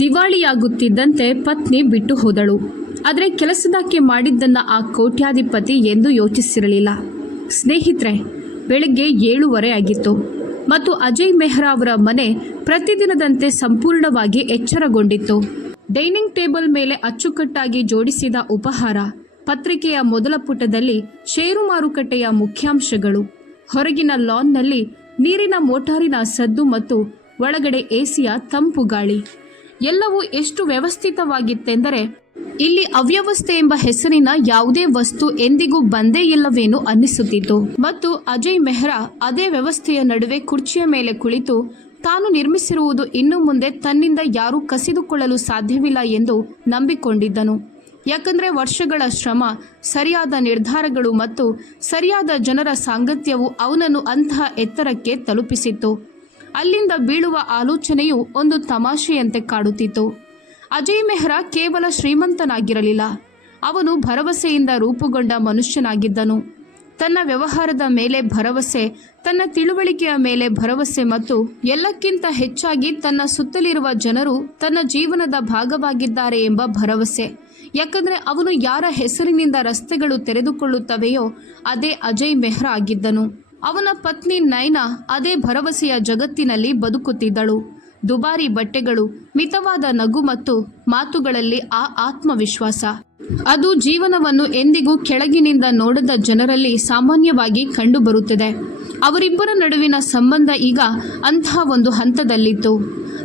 ದಿವಾಳಿಯಾಗುತ್ತಿದ್ದಂತೆ ಪತ್ನಿ ಬಿಟ್ಟು ಹೋದಳು. ಆದರೆ ಕೆಲಸದಾಕೆ ಮಾಡಿದ್ದನ್ನು ಆ ಕೋಟ್ಯಾಧಿಪತಿ ಎಂದೂ ಯೋಚಿಸಿರಲಿಲ್ಲ. ಸ್ನೇಹಿತರೆ, ಬೆಳಗ್ಗೆ 7:30 ಆಗಿತ್ತು ಮತ್ತು ಅಜಯ್ ಮೆಹ್ರಾ ಅವರ ಮನೆ ಪ್ರತಿದಿನದಂತೆ ಸಂಪೂರ್ಣವಾಗಿ ಎಚ್ಚರಗೊಂಡಿತ್ತು. ಡೈನಿಂಗ್ ಟೇಬಲ್ ಮೇಲೆ ಅಚ್ಚುಕಟ್ಟಾಗಿ ಜೋಡಿಸಿದ ಉಪಹಾರ, ಪತ್ರಿಕೆಯ ಮೊದಲ ಪುಟದಲ್ಲಿ ಷೇರು ಮಾರುಕಟ್ಟೆಯ ಮುಖ್ಯಾಂಶಗಳು, ಹೊರಗಿನ ಲಾನ್ನಲ್ಲಿ ನೀರಿನ ಮೋಟಾರಿನ ಸದ್ದು ಮತ್ತು ಒಳಗಡೆ ಎಸಿಯ ತಂಪು ಗಾಳಿ. ಎಲ್ಲವೂ ಎಷ್ಟು ವ್ಯವಸ್ಥಿತವಾಗಿತ್ತೆಂದರೆ ಇಲ್ಲಿ ಅವ್ಯವಸ್ಥೆ ಎಂಬ ಹೆಸರಿನ ಯಾವುದೇ ವಸ್ತು ಎಂದಿಗೂ ಬಂದೇ ಇಲ್ಲವೇನೋ ಅನ್ನಿಸುತ್ತಿತ್ತು. ಮತ್ತು ಅಜಯ್ ಮೆಹ್ರಾ ಅದೇ ವ್ಯವಸ್ಥೆಯ ನಡುವೆ ಕುರ್ಚಿಯ ಮೇಲೆ ಕುಳಿತು ತಾನು ನಿರ್ಮಿಸಿರುವುದು ಇನ್ನು ಮುಂದೆ ತನ್ನಿಂದ ಯಾರೂ ಕಸಿದುಕೊಳ್ಳಲು ಸಾಧ್ಯವಿಲ್ಲ ಎಂದು ನಂಬಿಕೊಂಡಿದ್ದನು. ಯಾಕಂದರೆ ವರ್ಷಗಳ ಶ್ರಮ, ಸರಿಯಾದ ನಿರ್ಧಾರಗಳು ಮತ್ತು ಸರಿಯಾದ ಜನರ ಸಾಂಗತ್ಯವು ಅವನನ್ನು ಅಂತಹ ಎತ್ತರಕ್ಕೆ ತಲುಪಿಸಿತ್ತು. ಅಲ್ಲಿಂದ ಬೀಳುವ ಆಲೋಚನೆಯು ಒಂದು ತಮಾಷೆಯಂತೆ ಕಾಡುತ್ತಿತ್ತು. ಅಜಯ್ ಮೆಹ್ರಾ ಕೇವಲ ಶ್ರೀಮಂತನಾಗಿರಲಿಲ್ಲ, ಅವನು ಭರವಸೆಯಿಂದ ರೂಪುಗೊಂಡ ಮನುಷ್ಯನಾಗಿದ್ದನು. ತನ್ನ ವ್ಯವಹಾರದ ಮೇಲೆ ಭರವಸೆ, ತನ್ನ ತಿಳುವಳಿಕೆಯ ಮೇಲೆ ಭರವಸೆ ಮತ್ತು ಎಲ್ಲಕ್ಕಿಂತ ಹೆಚ್ಚಾಗಿ ತನ್ನ ಸುತ್ತಲಿರುವ ಜನರು ತನ್ನ ಜೀವನದ ಭಾಗವಾಗಿದ್ದಾರೆ ಎಂಬ ಭರವಸೆ. ಯಾಕಂದರೆ ಅವನು ಯಾರ ಹೆಸರಿನಿಂದ ರಸ್ತೆಗಳು ತೆರೆದುಕೊಳ್ಳುತ್ತವೆಯೋ ಅದೇ ಅಜಯ್ ಮೆಹ್ರಾ ಆಗಿದ್ದನು. ಅವನ ಪತ್ನಿ ನೈನಾ ಅದೇ ಭರವಸೆಯ ಜಗತ್ತಿನಲ್ಲಿ ಬದುಕುತ್ತಿದ್ದಳು. ದುಬಾರಿ ಬಟ್ಟೆಗಳು, ಮಿತವಾದ ನಗು ಮತ್ತು ಮಾತುಗಳಲ್ಲಿ ಆ ಆತ್ಮವಿಶ್ವಾಸ, ಅದು ಜೀವನವನ್ನು ಎಂದಿಗೂ ಕೆಳಗಿನಿಂದ ನೋಡದ ಜನರಲ್ಲಿ ಸಾಮಾನ್ಯವಾಗಿ ಕಂಡುಬರುತ್ತದೆ. ಅವರಿಬ್ಬರ ನಡುವಿನ ಸಂಬಂಧ ಈಗ ಅಂತಹ ಒಂದು ಹಂತದಲ್ಲಿತ್ತು.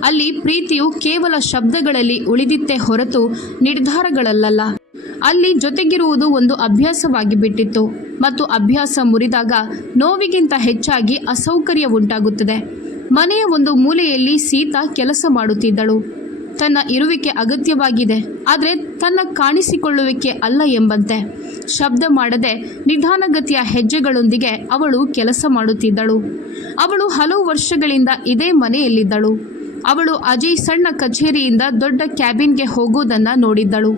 ಅಲ್ಲಿ ಪ್ರೀತಿಯು ಕೇವಲ ಶಬ್ದಗಳಲ್ಲಿ ಉಳಿದಿತ್ತೇ ಹೊರತು ನಿರ್ಧಾರಗಳಲ್ಲ. ಅಲ್ಲಿ ಜೊತೆಗಿರುವುದು ಒಂದು ಅಭ್ಯಾಸವಾಗಿ ಬಿಟ್ಟಿತ್ತು ಮತ್ತು ಅಭ್ಯಾಸ ಮುರಿದಾಗ ನೋವಿಗಿಂತ ಹೆಚ್ಚಾಗಿ ಅಸೌಕರ್ಯ ಉಂಟಾಗುತ್ತದೆ. ಮನೆಯ ಒಂದು ಮೂಲೆಯಲ್ಲಿ ಸೀತಾ ಕೆಲಸ ಮಾಡುತ್ತಿದ್ದಳು. ತನ್ನ ಇರುವಿಕೆ ಅಗತ್ಯವಾಗಿದೆ, ಆದರೆ ತನ್ನ ಕಾಣಿಸಿಕೊಳ್ಳುವಿಕೆ ಅಲ್ಲ ಎಂಬಂತೆ. ಶಬ್ದ ಮಾಡದೆ ನಿಧಾನಗತಿಯ ಹೆಜ್ಜೆಗಳೊಂದಿಗೆ ಅವಳು ಕೆಲಸ ಮಾಡುತ್ತಿದ್ದಳು. ಅವಳು ಹಲವು ವರ್ಷಗಳಿಂದ ಇದೇ ಮನೆಯಲ್ಲಿದ್ದಳು. ಅವಳು ಅಜಯ್ ಸಣ್ಣ ಕಚೇರಿಯಿಂದ ದೊಡ್ಡ ಕ್ಯಾಬಿನ್ಗೆ ಹೋಗುವುದನ್ನು ನೋಡಿದ್ದಳು.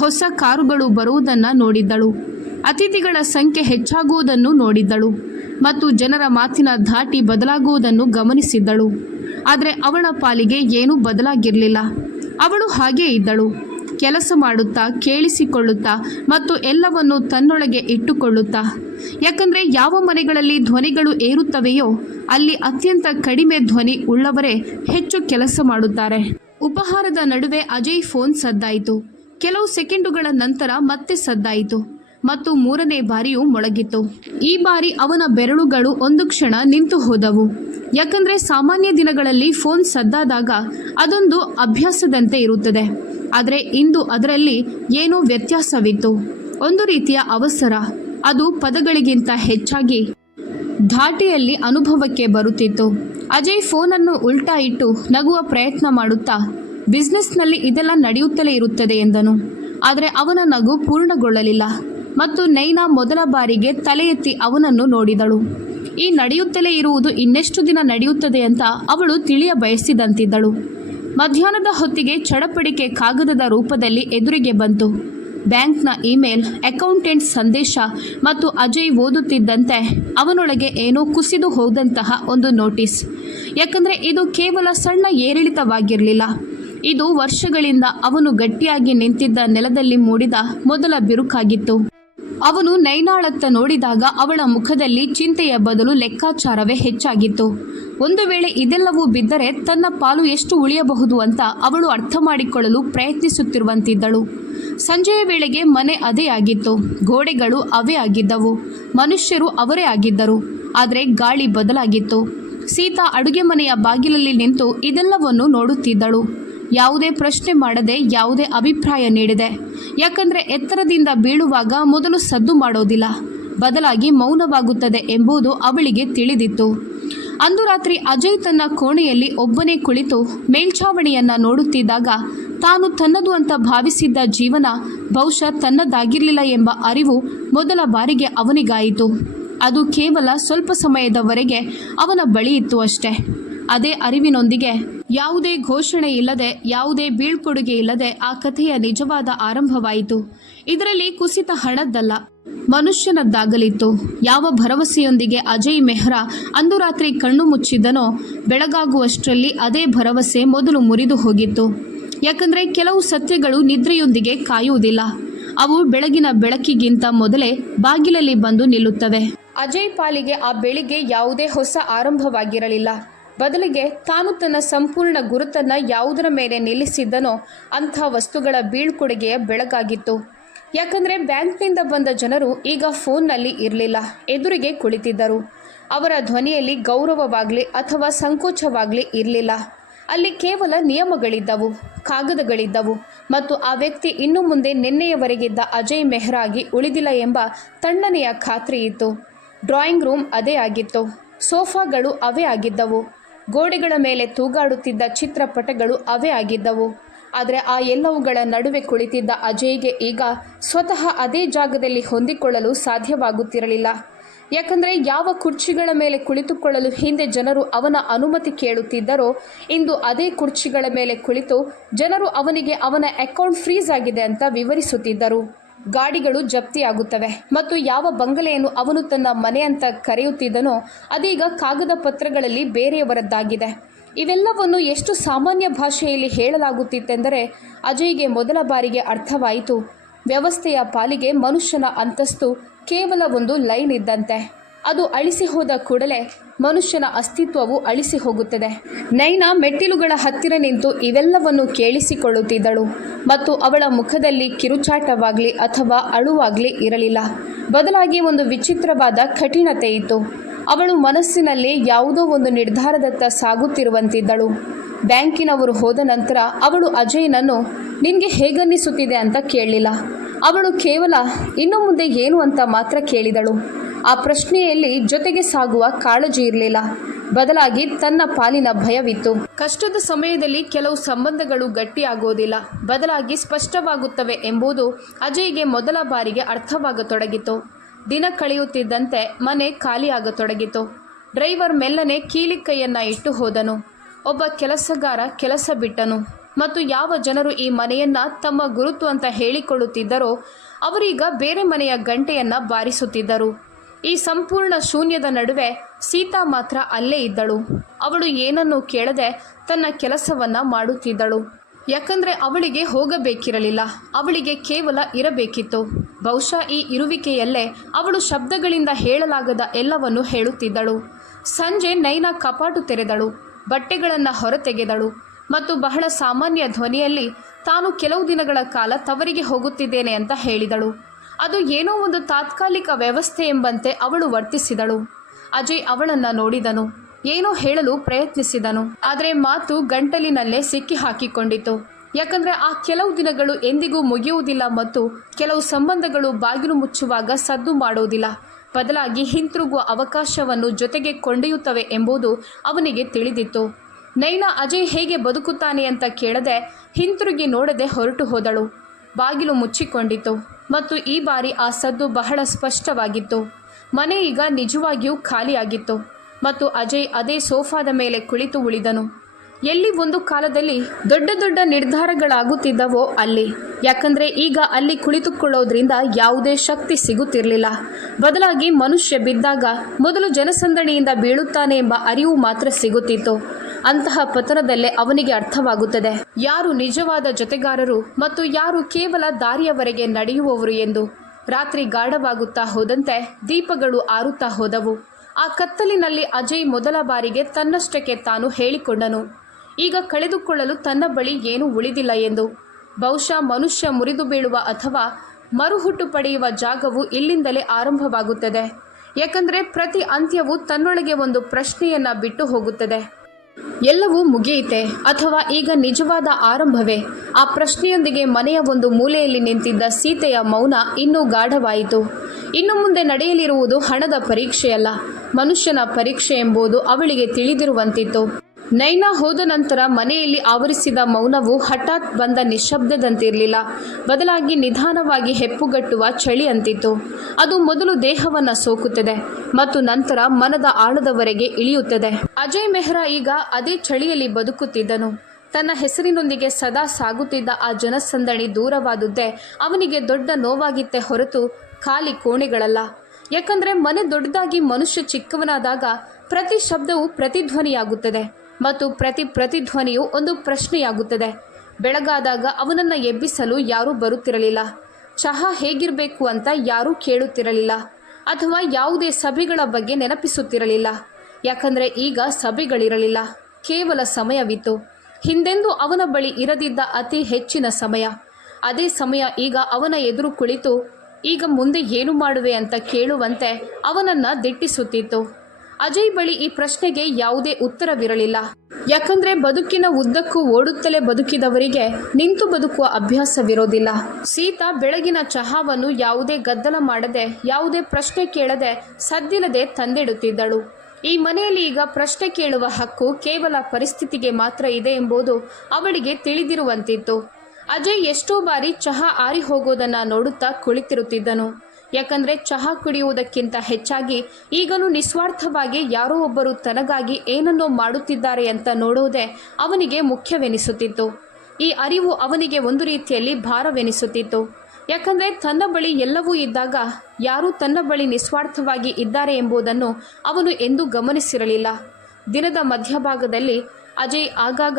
ಹೊಸ ಕಾರುಗಳು ಬರುವುದನ್ನು ನೋಡಿದ್ದಳು. ಅತಿಥಿಗಳ ಸಂಖ್ಯೆ ಹೆಚ್ಚಾಗುವುದನ್ನು ನೋಡಿದ್ದಳು ಮತ್ತು ಜನರ ಮಾತಿನ ಧಾಟಿ ಬದಲಾಗುವುದನ್ನು ಗಮನಿಸಿದ್ದಳು. ಆದರೆ ಅವಳ ಪಾಲಿಗೆ ಏನೂ ಬದಲಾಗಿರಲಿಲ್ಲ. ಅವಳು ಹಾಗೇ ಇದ್ದಳು, ಕೆಲಸ ಮಾಡುತ್ತಾ, ಕೇಳಿಸಿಕೊಳ್ಳುತ್ತಾ ಮತ್ತು ಎಲ್ಲವನ್ನು ತನ್ನೊಳಗೆ ಇಟ್ಟುಕೊಳ್ಳುತ್ತಾ. ಯಾಕಂದರೆ ಯಾವ ಮನೆಗಳಲ್ಲಿ ಧ್ವನಿಗಳು ಏರುತ್ತವೆಯೋ ಅಲ್ಲಿ ಅತ್ಯಂತ ಕಡಿಮೆ ಧ್ವನಿ ಉಳ್ಳವರೇ ಹೆಚ್ಚು ಕೆಲಸ ಮಾಡುತ್ತಾರೆ. ಉಪಹಾರದ ನಡುವೆ ಅಜಯ್ ಫೋನ್ ಸದ್ದಾಯಿತು. ಕೆಲವು ಸೆಕೆಂಡುಗಳ ನಂತರ ಮತ್ತೆ ಸದ್ದಾಯಿತು ಮತ್ತು 3ನೇ ಬಾರಿಯೂ ಮೊಳಗಿತ್ತು. ಈ ಬಾರಿ ಅವನ ಬೆರಳುಗಳು ಒಂದು ಕ್ಷಣ ನಿಂತು ಹೋದವು. ಯಾಕಂದರೆ ಸಾಮಾನ್ಯ ದಿನಗಳಲ್ಲಿ ಫೋನ್ ಸದ್ದಾದಾಗ ಅದೊಂದು ಅಭ್ಯಾಸದಂತೆ ಇರುತ್ತದೆ. ಆದರೆ ಇಂದು ಅದರಲ್ಲಿ ಏನೋ ವ್ಯತ್ಯಾಸವಿತ್ತು. ಒಂದು ರೀತಿಯ ಅವಸರ, ಅದು ಪದಗಳಿಗಿಂತ ಹೆಚ್ಚಾಗಿ ಧಾಟಿಯಲ್ಲಿ ಅನುಭವಕ್ಕೆ ಬರುತ್ತಿತ್ತು. ಅಜಯ್ ಫೋನನ್ನು ಉಲ್ಟಾ ಇಟ್ಟು ನಗುವ ಪ್ರಯತ್ನ ಮಾಡುತ್ತಾ, ಬಿಸ್ನೆಸ್ನಲ್ಲಿ ಇದೆಲ್ಲ ನಡೆಯುತ್ತಲೇ ಇರುತ್ತದೆ ಎಂದನು. ಆದರೆ ಅವನ ನಗು ಪೂರ್ಣಗೊಳ್ಳಲಿಲ್ಲ ಮತ್ತು ನೈನಾ ಮೊದಲ ಬಾರಿಗೆ ತಲೆ ಎತ್ತಿ ಅವನನ್ನು ನೋಡಿದಳು. ಈ ನಡೆಯುತ್ತಲೇ ಇರುವುದು ಇನ್ನೆಷ್ಟು ದಿನ ನಡೆಯುತ್ತದೆ ಅಂತ ಅವಳು ತಿಳಿಯ ಬಯಸಿದಂತಿದ್ದಳು. ಮಧ್ಯಾಹ್ನದ ಹೊತ್ತಿಗೆ ಚಡಪಡಿಕೆ ಕಾಗದದ ರೂಪದಲ್ಲಿ ಎದುರಿಗೆ ಬಂತು. ಬ್ಯಾಂಕ್ನ ಇಮೇಲ್, ಅಕೌಂಟೆಂಟ್ ಸಂದೇಶ ಮತ್ತು ಅಜಯ್ ಓದುತ್ತಿದ್ದಂತೆ ಅವನೊಳಗೆ ಏನೋ ಕುಸಿದು ಹೋದಂತಹ ಒಂದು ನೋಟಿಸ್. ಯಾಕಂದರೆ ಇದು ಕೇವಲ ಸಣ್ಣ ಏರಿಳಿತವಾಗಿರಲಿಲ್ಲ, ಇದು ವರ್ಷಗಳಿಂದ ಅವನು ಗಟ್ಟಿಯಾಗಿ ನಿಂತಿದ್ದ ನೆಲದಲ್ಲಿ ಮೂಡಿದ ಮೊದಲ ಬಿರುಕಾಗಿತ್ತು. ಅವನು ನೈನಾಳತ್ತ ನೋಡಿದಾಗ ಅವಳ ಮುಖದಲ್ಲಿ ಚಿಂತೆಯ ಬದಲು ಲೆಕ್ಕಾಚಾರವೇ ಹೆಚ್ಚಾಗಿತ್ತು. ಒಂದು ವೇಳೆ ಇದೆಲ್ಲವೂ ಬಿದ್ದರೆ ತನ್ನ ಪಾಲು ಎಷ್ಟು ಉಳಿಯಬಹುದು ಅಂತ ಅವಳು ಅರ್ಥ ಮಾಡಿಕೊಳ್ಳಲು ಪ್ರಯತ್ನಿಸುತ್ತಿರುವಂತಿದ್ದಳು. ಸಂಜೆಯ ವೇಳೆಗೆ ಮನೆ ಅದೇ ಆಗಿತ್ತು, ಗೋಡೆಗಳು ಅವೇ ಆಗಿದ್ದವು, ಮನುಷ್ಯರು ಅವರೇ ಆಗಿದ್ದರು. ಆದರೆ ಗಾಳಿ ಬದಲಾಗಿತ್ತು. ಸೀತಾ ಅಡುಗೆ ಮನೆಯ ಬಾಗಿಲಲ್ಲಿ ನಿಂತು ಇದೆಲ್ಲವನ್ನು ನೋಡುತ್ತಿದ್ದಳು. ಯಾವುದೇ ಪ್ರಶ್ನೆ ಮಾಡದೆ, ಯಾವುದೇ ಅಭಿಪ್ರಾಯ ನೀಡಿದೆ. ಯಾಕಂದರೆ ಎತ್ತರದಿಂದ ಬೀಳುವಾಗ ಮೊದಲು ಸದ್ದು ಮಾಡೋದಿಲ್ಲ, ಬದಲಾಗಿ ಮೌನವಾಗುತ್ತದೆ ಎಂಬುದು ಅವಳಿಗೆ ತಿಳಿದಿತ್ತು. ಅಂದು ರಾತ್ರಿ ಅಜಯ್ ತನ್ನ ಕೋಣೆಯಲ್ಲಿ ಒಬ್ಬನೇ ಕುಳಿತು ಮೇಲ್ಛಾವಣಿಯನ್ನು ನೋಡುತ್ತಿದ್ದಾಗ ತಾನು ತನ್ನದು ಅಂತ ಭಾವಿಸಿದ್ದ ಜೀವನ ಬಹುಶಃ ತನ್ನದಾಗಿರಲಿಲ್ಲ ಎಂಬ ಅರಿವು ಮೊದಲ ಬಾರಿಗೆ ಅವನಿಗಾಯಿತು. ಅದು ಕೇವಲ ಸ್ವಲ್ಪ ಸಮಯದವರೆಗೆ ಅವನ ಬಳಿ ಇತ್ತು ಅಷ್ಟೇ. ಅದೇ ಅರಿವಿನೊಂದಿಗೆ ಯಾವುದೇ ಘೋಷಣೆ ಇಲ್ಲದೆ, ಯಾವುದೇ ಬೀಳ್ಕೊಡುಗೆ ಇಲ್ಲದೆ ಆ ಕಥೆಯ ನಿಜವಾದ ಆರಂಭವಾಯಿತು. ಇದರಲ್ಲಿ ಕುಸಿತ ಹಣದ್ದಲ್ಲ, ಮನುಷ್ಯನದ್ದಾಗಲಿತ್ತು. ಯಾವ ಭರವಸೆಯೊಂದಿಗೆ ಅಜಯ್ ಮೆಹ್ರಾ ಅಂದು ರಾತ್ರಿ ಕಣ್ಣು ಮುಚ್ಚಿದ್ದನೋ, ಬೆಳಗಾಗುವಷ್ಟರಲ್ಲಿ ಅದೇ ಭರವಸೆ ಮೊದಲು ಮುರಿದು ಹೋಗಿತ್ತು. ಯಾಕಂದರೆ ಕೆಲವು ಸತ್ಯಗಳು ನಿದ್ರೆಯೊಂದಿಗೆ ಕಾಯುವುದಿಲ್ಲ. ಅವು ಬೆಳಗಿನ ಬೆಳಕಿಗಿಂತ ಮೊದಲೇ ಬಾಗಿಲಲ್ಲಿ ಬಂದು ನಿಲ್ಲುತ್ತವೆ. ಅಜಯ್ ಪಾಲಿಗೆ ಆ ಬೆಳಿಗ್ಗೆ ಯಾವುದೇ ಹೊಸ ಆರಂಭವಾಗಿರಲಿಲ್ಲ. ಬದಲಿಗೆ ತಾನು ತನ್ನ ಸಂಪೂರ್ಣ ಗುರುತನ್ನು ಯಾವುದರ ಮೇಲೆ ನಿಲ್ಲಿಸಿದ್ದನೋ ಅಂಥ ವಸ್ತುಗಳ ಬೀಳ್ಕೊಡುಗೆಯ ಬೆಳಗಾಗಿತ್ತು. ಯಾಕಂದರೆ ಬ್ಯಾಂಕ್ನಿಂದ ಬಂದ ಜನರು ಈಗ ಫೋನ್ನಲ್ಲಿ ಇರಲಿಲ್ಲ, ಎದುರಿಗೆ ಕುಳಿತಿದ್ದರು. ಅವರ ಧ್ವನಿಯಲ್ಲಿ ಗೌರವವಾಗಲಿ ಅಥವಾ ಸಂಕೋಚವಾಗಲಿ ಇರಲಿಲ್ಲ. ಅಲ್ಲಿ ಕೇವಲ ನಿಯಮಗಳಿದ್ದವು, ಕಾಗದಗಳಿದ್ದವು ಮತ್ತು ಆ ವ್ಯಕ್ತಿ ಇನ್ನು ಮುಂದೆ ನಿನ್ನೆಯವರೆಗಿದ್ದ ಅಜಯ್ ಮೆಹ್ರಾಗಿ ಉಳಿದಿಲ್ಲ ಎಂಬ ತಣ್ಣನೆಯ ಖಾತ್ರಿ ಇತ್ತು. ಡ್ರಾಯಿಂಗ್ ರೂಮ್ ಅದೇ ಆಗಿತ್ತು, ಸೋಫಾಗಳು ಅವೇ ಆಗಿದ್ದವು, ಗೋಡೆಗಳ ಮೇಲೆ ತೂಗಾಡುತ್ತಿದ್ದ ಚಿತ್ರಪಟಗಳು ಅವೇ ಆಗಿದ್ದವು. ಆದರೆ ಆ ಎಲ್ಲವುಗಳ ನಡುವೆ ಕುಳಿತಿದ್ದ ಅಜಯ್ಗೆ ಈಗ ಸ್ವತಃ ಅದೇ ಜಾಗದಲ್ಲಿ ಹೊಂದಿಕೊಳ್ಳಲು ಸಾಧ್ಯವಾಗುತ್ತಿರಲಿಲ್ಲ. ಯಾಕಂದರೆ ಯಾವ ಕುರ್ಚಿಗಳ ಮೇಲೆ ಕುಳಿತುಕೊಳ್ಳಲು ಹಿಂದೆ ಜನರು ಅವನ ಅನುಮತಿ ಕೇಳುತ್ತಿದ್ದರೋ, ಇಂದು ಅದೇ ಕುರ್ಚಿಗಳ ಮೇಲೆ ಕುಳಿತು ಜನರು ಅವನಿಗೆ ಅವನ ಅಕೌಂಟ್ ಫ್ರೀಸ್ ಆಗಿದೆ ಅಂತ ವಿವರಿಸುತ್ತಿದ್ದರು. ಗಾಡಿಗಳು ಜಪ್ತಿಯಾಗುತ್ತವೆ ಮತ್ತು ಯಾವ ಬಂಗಲೆಯನ್ನು ಅವನು ತನ್ನ ಮನೆ ಅಂತ ಕರೆಯುತ್ತಿದ್ದನೋ ಅದೀಗ ಕಾಗದ ಪತ್ರಗಳಲ್ಲಿ ಬೇರೆಯವರದ್ದಾಗಿದೆ. ಇವೆಲ್ಲವನ್ನು ಎಷ್ಟು ಸಾಮಾನ್ಯ ಭಾಷೆಯಲ್ಲಿ ಹೇಳಲಾಗುತ್ತಿತ್ತೆಂದರೆ ಅಜಯ್ಗೆ ಮೊದಲ ಬಾರಿಗೆ ಅರ್ಥವಾಯಿತು. ವ್ಯವಸ್ಥೆಯ ಪಾಲಿಗೆ ಮನುಷ್ಯನ ಅಂತಸ್ತು ಕೇವಲ ಒಂದು ಲೈನ್ ಇದ್ದಂತೆ. ಅದು ಅಳಿಸಿ ಹೋದ ಕೂಡಲೇ ಮನುಷ್ಯನ ಅಸ್ತಿತ್ವವು ಅಳಿಸಿ ಹೋಗುತ್ತದೆ. ನೈನಾ ಮೆಟ್ಟಿಲುಗಳ ಹತ್ತಿರ ನಿಂತು ಇವೆಲ್ಲವನ್ನು ಕೇಳಿಸಿಕೊಳ್ಳುತ್ತಿದ್ದಳು ಮತ್ತು ಅವಳ ಮುಖದಲ್ಲಿ ಕಿರುಚಾಟವಾಗಲಿ ಅಥವಾ ಅಳುವಾಗಲಿ ಇರಲಿಲ್ಲ. ಬದಲಾಗಿ ಒಂದು ವಿಚಿತ್ರವಾದ ಕಠಿಣತೆ ಇತ್ತು. ಅವಳು ಮನಸ್ಸಿನಲ್ಲಿ ಯಾವುದೋ ಒಂದು ನಿರ್ಧಾರದತ್ತ ಸಾಗುತ್ತಿರುವಂತಿದ್ದಳು. ಬ್ಯಾಂಕಿನವರು ಹೋದ ನಂತರ ಅವಳು ಅಜಯ್ನನ್ನು ನಿನಗೆ ಹೇಗನ್ನಿಸುತ್ತಿದೆ ಅಂತ ಕೇಳಲಿಲ್ಲ. ಅವಳು ಕೇವಲ ಇನ್ನು ಮುಂದೆ ಏನು ಅಂತ ಮಾತ್ರ ಕೇಳಿದಳು. ಆ ಪ್ರಶ್ನೆಯಲ್ಲಿ ಜೊತೆಗೆ ಸಾಗುವ ಕಾಳಜಿ ಇರಲಿಲ್ಲ, ಬದಲಾಗಿ ತನ್ನ ಪಾಲಿನ ಭಯವಿತ್ತು. ಕಷ್ಟದ ಸಮಯದಲ್ಲಿ ಕೆಲವು ಸಂಬಂಧಗಳು ಗಟ್ಟಿಯಾಗುವುದಿಲ್ಲ, ಬದಲಾಗಿ ಸ್ಪಷ್ಟವಾಗುತ್ತವೆ ಎಂಬುದು ಅಜಯ್ಗೆ ಮೊದಲ ಬಾರಿಗೆ ಅರ್ಥವಾಗತೊಡಗಿತು. ದಿನ ಕಳೆಯುತ್ತಿದ್ದಂತೆ ಮನೆ ಖಾಲಿಯಾಗತೊಡಗಿತು. ಡ್ರೈವರ್ ಮೆಲ್ಲನೆ ಕೀಲಿ ಕೈಯನ್ನು ಇಟ್ಟು ಹೋದನು. ಒಬ್ಬ ಕೆಲಸಗಾರ ಕೆಲಸ ಬಿಟ್ಟನು ಮತ್ತು ಯಾವ ಜನರು ಈ ಮನೆಯನ್ನು ತಮ್ಮ ಗುರುತು ಅಂತ ಹೇಳಿಕೊಳ್ಳುತ್ತಿದ್ದರೋ ಅವರೀಗ ಬೇರೆ ಮನೆಯ ಗಂಟೆಯನ್ನು ಬಾರಿಸುತ್ತಿದ್ದರು. ಈ ಸಂಪೂರ್ಣ ಶೂನ್ಯದ ನಡುವೆ ಸೀತಾ ಮಾತ್ರ ಅಲ್ಲೇ ಇದ್ದಳು. ಅವಳು ಏನನ್ನೂ ಕೇಳದೆ ತನ್ನ ಕೆಲಸವನ್ನು ಮಾಡುತ್ತಿದ್ದಳು. ಯಾಕಂದರೆ ಅವಳಿಗೆ ಹೋಗಬೇಕಿರಲಿಲ್ಲ, ಅವಳಿಗೆ ಕೇವಲ ಇರಬೇಕಿತ್ತು. ಬಹುಶಃ ಈ ಇರುವಿಕೆಯಲ್ಲೇ ಅವಳು ಶಬ್ದಗಳಿಂದ ಹೇಳಲಾಗದ ಎಲ್ಲವನ್ನು ಹೇಳುತ್ತಿದ್ದಳು. ಸಂಜೆ ನೈನಾ ಕಪಾಟು ತೆರೆದಳು, ಬಟ್ಟೆಗಳನ್ನು ಹೊರತೆಗೆದಳು ಮತ್ತು ಬಹಳ ಸಾಮಾನ್ಯ ಧ್ವನಿಯಲ್ಲಿ ತಾನು ಕೆಲವು ದಿನಗಳ ಕಾಲ ತವರಿಗೆ ಹೋಗುತ್ತಿದ್ದೇನೆ ಅಂತ ಹೇಳಿದಳು. ಅದು ಏನೋ ಒಂದು ತಾತ್ಕಾಲಿಕ ವ್ಯವಸ್ಥೆ ಎಂಬಂತೆ ಅವಳು ವರ್ತಿಸಿದಳು. ಅಜಯ್ ಅವಳನ್ನು ನೋಡಿದನು, ಏನೋ ಹೇಳಲು ಪ್ರಯತ್ನಿಸಿದನು. ಆದರೆ ಮಾತು ಗಂಟಲಿನಲ್ಲೇ ಸಿಕ್ಕಿ ಹಾಕಿಕೊಂಡಿತು. ಯಾಕಂದರೆ ಆ ಕೆಲವು ದಿನಗಳು ಎಂದಿಗೂ ಮುಗಿಯುವುದಿಲ್ಲ ಮತ್ತು ಕೆಲವು ಸಂಬಂಧಗಳು ಬಾಗಿಲು ಮುಚ್ಚುವಾಗ ಸದ್ದು ಮಾಡುವುದಿಲ್ಲ, ಬದಲಾಗಿ ಹಿಂತಿರುಗುವ ಅವಕಾಶವನ್ನು ಜೊತೆಗೆ ಕೊಂಡೊಯ್ಯುತ್ತವೆ ಎಂಬುದು ಅವನಿಗೆ ತಿಳಿದಿತ್ತು. ನೈನಾ ಅಜಯ್ ಹೇಗೆ ಬದುಕುತ್ತಾನೆ ಅಂತ ಕೇಳದೆ ಹಿಂತಿರುಗಿ ನೋಡದೆ ಹೊರಟು ಹೋದಳು. ಬಾಗಿಲು ಮುಚ್ಚಿಕೊಂಡಿತು ಮತ್ತು ಈ ಬಾರಿ ಆ ಸದ್ದು ಬಹಳ ಸ್ಪಷ್ಟವಾಗಿತ್ತು. ಮನೆ ಈಗ ನಿಜವಾಗಿಯೂ ಖಾಲಿಯಾಗಿತ್ತು ಮತ್ತು ಅಜಯ್ ಅದೇ ಸೋಫಾದ ಮೇಲೆ ಕುಳಿತು ಉಳಿದನು. ಎಲ್ಲಿ ಒಂದು ಕಾಲದಲ್ಲಿ ದೊಡ್ಡ ದೊಡ್ಡ ನಿರ್ಧಾರಗಳಾಗುತ್ತಿದ್ದವೋ ಅಲ್ಲಿ. ಯಾಕಂದರೆ ಈಗ ಅಲ್ಲಿ ಕುಳಿತುಕೊಳ್ಳೋದ್ರಿಂದ ಯಾವುದೇ ಶಕ್ತಿ ಸಿಗುತ್ತಿರಲಿಲ್ಲ. ಬದಲಾಗಿ ಮನುಷ್ಯ ಬಿದ್ದಾಗ ಮೊದಲು ಜನಸಂದಣಿಯಿಂದ ಬೀಳುತ್ತಾನೆ ಎಂಬ ಅರಿವು ಮಾತ್ರ ಸಿಗುತ್ತಿತ್ತು. ಅಂತಹ ಪತನದಲ್ಲೇ ಅವನಿಗೆ ಅರ್ಥವಾಗುತ್ತದೆ ಯಾರು ನಿಜವಾದ ಜೊತೆಗಾರರು ಮತ್ತು ಯಾರು ಕೇವಲ ದಾರಿಯವರೆಗೆ ನಡೆಯುವವರು ಎಂದು. ರಾತ್ರಿ ಗಾಢವಾಗುತ್ತಾ ಹೋದಂತೆ ದೀಪಗಳು ಆರುತ್ತಾ ಹೋದವು. ಆ ಕತ್ತಲಿನಲ್ಲಿ ಅಜಯ್ ಮೊದಲ ಬಾರಿಗೆ ತನ್ನಷ್ಟಕ್ಕೆ ತಾನು ಹೇಳಿಕೊಂಡನು, ಈಗ ಕಳೆದುಕೊಳ್ಳಲು ತನ್ನ ಬಳಿ ಏನೂ ಉಳಿದಿಲ್ಲ ಎಂದು. ಬಹುಶಃ ಮನುಷ್ಯ ಮುರಿದು ಬೀಳುವ ಅಥವಾ ಮರುಹುಟ್ಟು ಪಡೆಯುವ ಜಾಗವು ಇಲ್ಲಿಂದಲೇ ಆರಂಭವಾಗುತ್ತದೆ. ಯಾಕಂದರೆ ಪ್ರತಿ ಅಂತ್ಯವು ತನ್ನೊಳಗೆ ಒಂದು ಪ್ರಶ್ನೆಯನ್ನು ಬಿಟ್ಟು ಹೋಗುತ್ತದೆ. ಎಲ್ಲವೂ ಮುಗಿಯಿತೆ ಅಥವಾ ಈಗ ನಿಜವಾದ ಆರಂಭವೇ? ಆ ಪ್ರಶ್ನೆಯೊಂದಿಗೆ ಮನೆಯ ಒಂದು ಮೂಲೆಯಲ್ಲಿ ನಿಂತಿದ್ದ ಸೀತೆಯ ಮೌನ ಇನ್ನೂ ಗಾಢವಾಯಿತು. ಇನ್ನು ಮುಂದೆ ನಡೆಯಲಿರುವುದು ಹಣದ ಪರೀಕ್ಷೆಯಲ್ಲ, ಮನುಷ್ಯನ ಪರೀಕ್ಷೆ ಎಂಬುದು ಅವಳಿಗೆ ತಿಳಿದಿರುವಂತಿತ್ತು. ನೈನಾ ಹೋದ ನಂತರ ಮನೆಯಲ್ಲಿ ಆವರಿಸಿದ ಮೌನವು ಹಠಾತ್ ಬಂದ ನಿಶ್ಶಬ್ದದಂತಿರಲಿಲ್ಲ. ಬದಲಾಗಿ ನಿಧಾನವಾಗಿ ಹೆಪ್ಪುಗಟ್ಟುವ ಚಳಿ ಅಂತಿತ್ತು. ಅದು ಮೊದಲು ದೇಹವನ್ನು ಸೋಕುತ್ತದೆ ಮತ್ತು ನಂತರ ಮನದ ಆಳದವರೆಗೆ ಇಳಿಯುತ್ತದೆ. ಅಜಯ್ ಮೆಹ್ರಾ ಈಗ ಅದೇ ಚಳಿಯಲ್ಲಿ ಬದುಕುತ್ತಿದ್ದನು. ತನ್ನ ಹೆಸರಿನೊಂದಿಗೆ ಸದಾ ಸಾಗುತ್ತಿದ್ದ ಆ ಜನಸಂದಣಿ ದೂರವಾದುದೇ ಅವನಿಗೆ ದೊಡ್ಡ ನೋವಾಗಿತ್ತೇ ಹೊರತು ಖಾಲಿ ಕೋಣೆಗಳಲ್ಲ. ಯಾಕಂದರೆ ಮನೆ ದೊಡ್ಡದಾಗಿ ಮನುಷ್ಯ ಚಿಕ್ಕವನಾದಾಗ ಪ್ರತಿ ಶಬ್ದವು ಪ್ರತಿಧ್ವನಿಯಾಗುತ್ತದೆ ಮತ್ತು ಪ್ರತಿಧ್ವನಿಯು ಒಂದು ಪ್ರಶ್ನೆಯಾಗುತ್ತದೆ. ಬೆಳಗಾದಾಗ ಅವನನ್ನು ಎಬ್ಬಿಸಲು ಯಾರೂ ಬರುತ್ತಿರಲಿಲ್ಲ. ಚಹಾ ಹೇಗಿರಬೇಕು ಅಂತ ಯಾರೂ ಕೇಳುತ್ತಿರಲಿಲ್ಲ ಅಥವಾ ಯಾವುದೇ ಸಭೆಗಳ ಬಗ್ಗೆ ನೆನಪಿಸುತ್ತಿರಲಿಲ್ಲ. ಯಾಕಂದರೆ ಈಗ ಸಭೆಗಳಿರಲಿಲ್ಲ, ಕೇವಲ ಸಮಯವಿತ್ತು. ಹಿಂದೆಂದೂ ಅವನ ಬಳಿ ಇರದಿದ್ದ ಅತಿ ಹೆಚ್ಚಿನ ಸಮಯ. ಅದೇ ಸಮಯ ಈಗ ಅವನ ಎದುರು ಕುಳಿತು ಈಗ ಮುಂದೆ ಏನು ಮಾಡುವೆ ಅಂತ ಕೇಳುವಂತೆ ಅವನನ್ನು ದಿಟ್ಟಿಸುತ್ತಿತ್ತು. ಅಜಯ್ ಬಳಿ ಈ ಪ್ರಶ್ನೆಗೆ ಯಾವುದೇ ಉತ್ತರವಿರಲಿಲ್ಲ. ಯಾಕಂದರೆ ಬದುಕಿನ ಉದ್ದಕ್ಕೂ ಓಡುತ್ತಲೇ ಬದುಕಿದವರಿಗೆ ನಿಂತು ಬದುಕುವ ಅಭ್ಯಾಸವಿರೋದಿಲ್ಲ. ಸೀತಾ ಬೆಳಗಿನ ಚಹಾವನ್ನು ಯಾವುದೇ ಗದ್ದಲ ಮಾಡದೆ, ಯಾವುದೇ ಪ್ರಶ್ನೆ ಕೇಳದೆ, ಸದ್ದಿಲ್ಲದೆ ತಂದಿಡುತ್ತಿದ್ದಳು. ಈ ಮನೆಯಲ್ಲಿ ಈಗ ಪ್ರಶ್ನೆ ಕೇಳುವ ಹಕ್ಕು ಕೇವಲ ಪರಿಸ್ಥಿತಿಗೆ ಮಾತ್ರ ಇದೆ ಎಂಬುದು ಅವಳಿಗೆ ತಿಳಿದಿರುವಂತಿತ್ತು. ಅಜಯ್ ಎಷ್ಟೋ ಬಾರಿ ಚಹಾ ಆರಿ ಹೋಗೋದನ್ನು ನೋಡುತ್ತಾ ಕುಳಿತಿರುತ್ತಿದ್ದನು. ಯಾಕಂದರೆ ಚಹಾ ಕುಡಿಯುವುದಕ್ಕಿಂತ ಹೆಚ್ಚಾಗಿ ಈಗಲೂ ನಿಸ್ವಾರ್ಥವಾಗಿ ಯಾರೋ ಒಬ್ಬರು ತನಗಾಗಿ ಏನನ್ನೋ ಮಾಡುತ್ತಿದ್ದಾರೆ ಅಂತ ನೋಡುವುದೇ ಅವನಿಗೆ ಮುಖ್ಯವೆನಿಸುತ್ತಿತ್ತು. ಈ ಅರಿವು ಅವನಿಗೆ ಒಂದು ರೀತಿಯಲ್ಲಿ ಭಾರವೆನಿಸುತ್ತಿತ್ತು. ಯಾಕಂದರೆ ತನ್ನ ಬಳಿ ಎಲ್ಲವೂ ಇದ್ದಾಗ ಯಾರೂ ತನ್ನ ಬಳಿ ನಿಸ್ವಾರ್ಥವಾಗಿ ಇದ್ದಾರೆ ಎಂಬುದನ್ನು ಅವನು ಎಂದೂ ಗಮನಿಸಿರಲಿಲ್ಲ. ದಿನದ ಮಧ್ಯಭಾಗದಲ್ಲಿ ಅಜಯ್ ಆಗಾಗ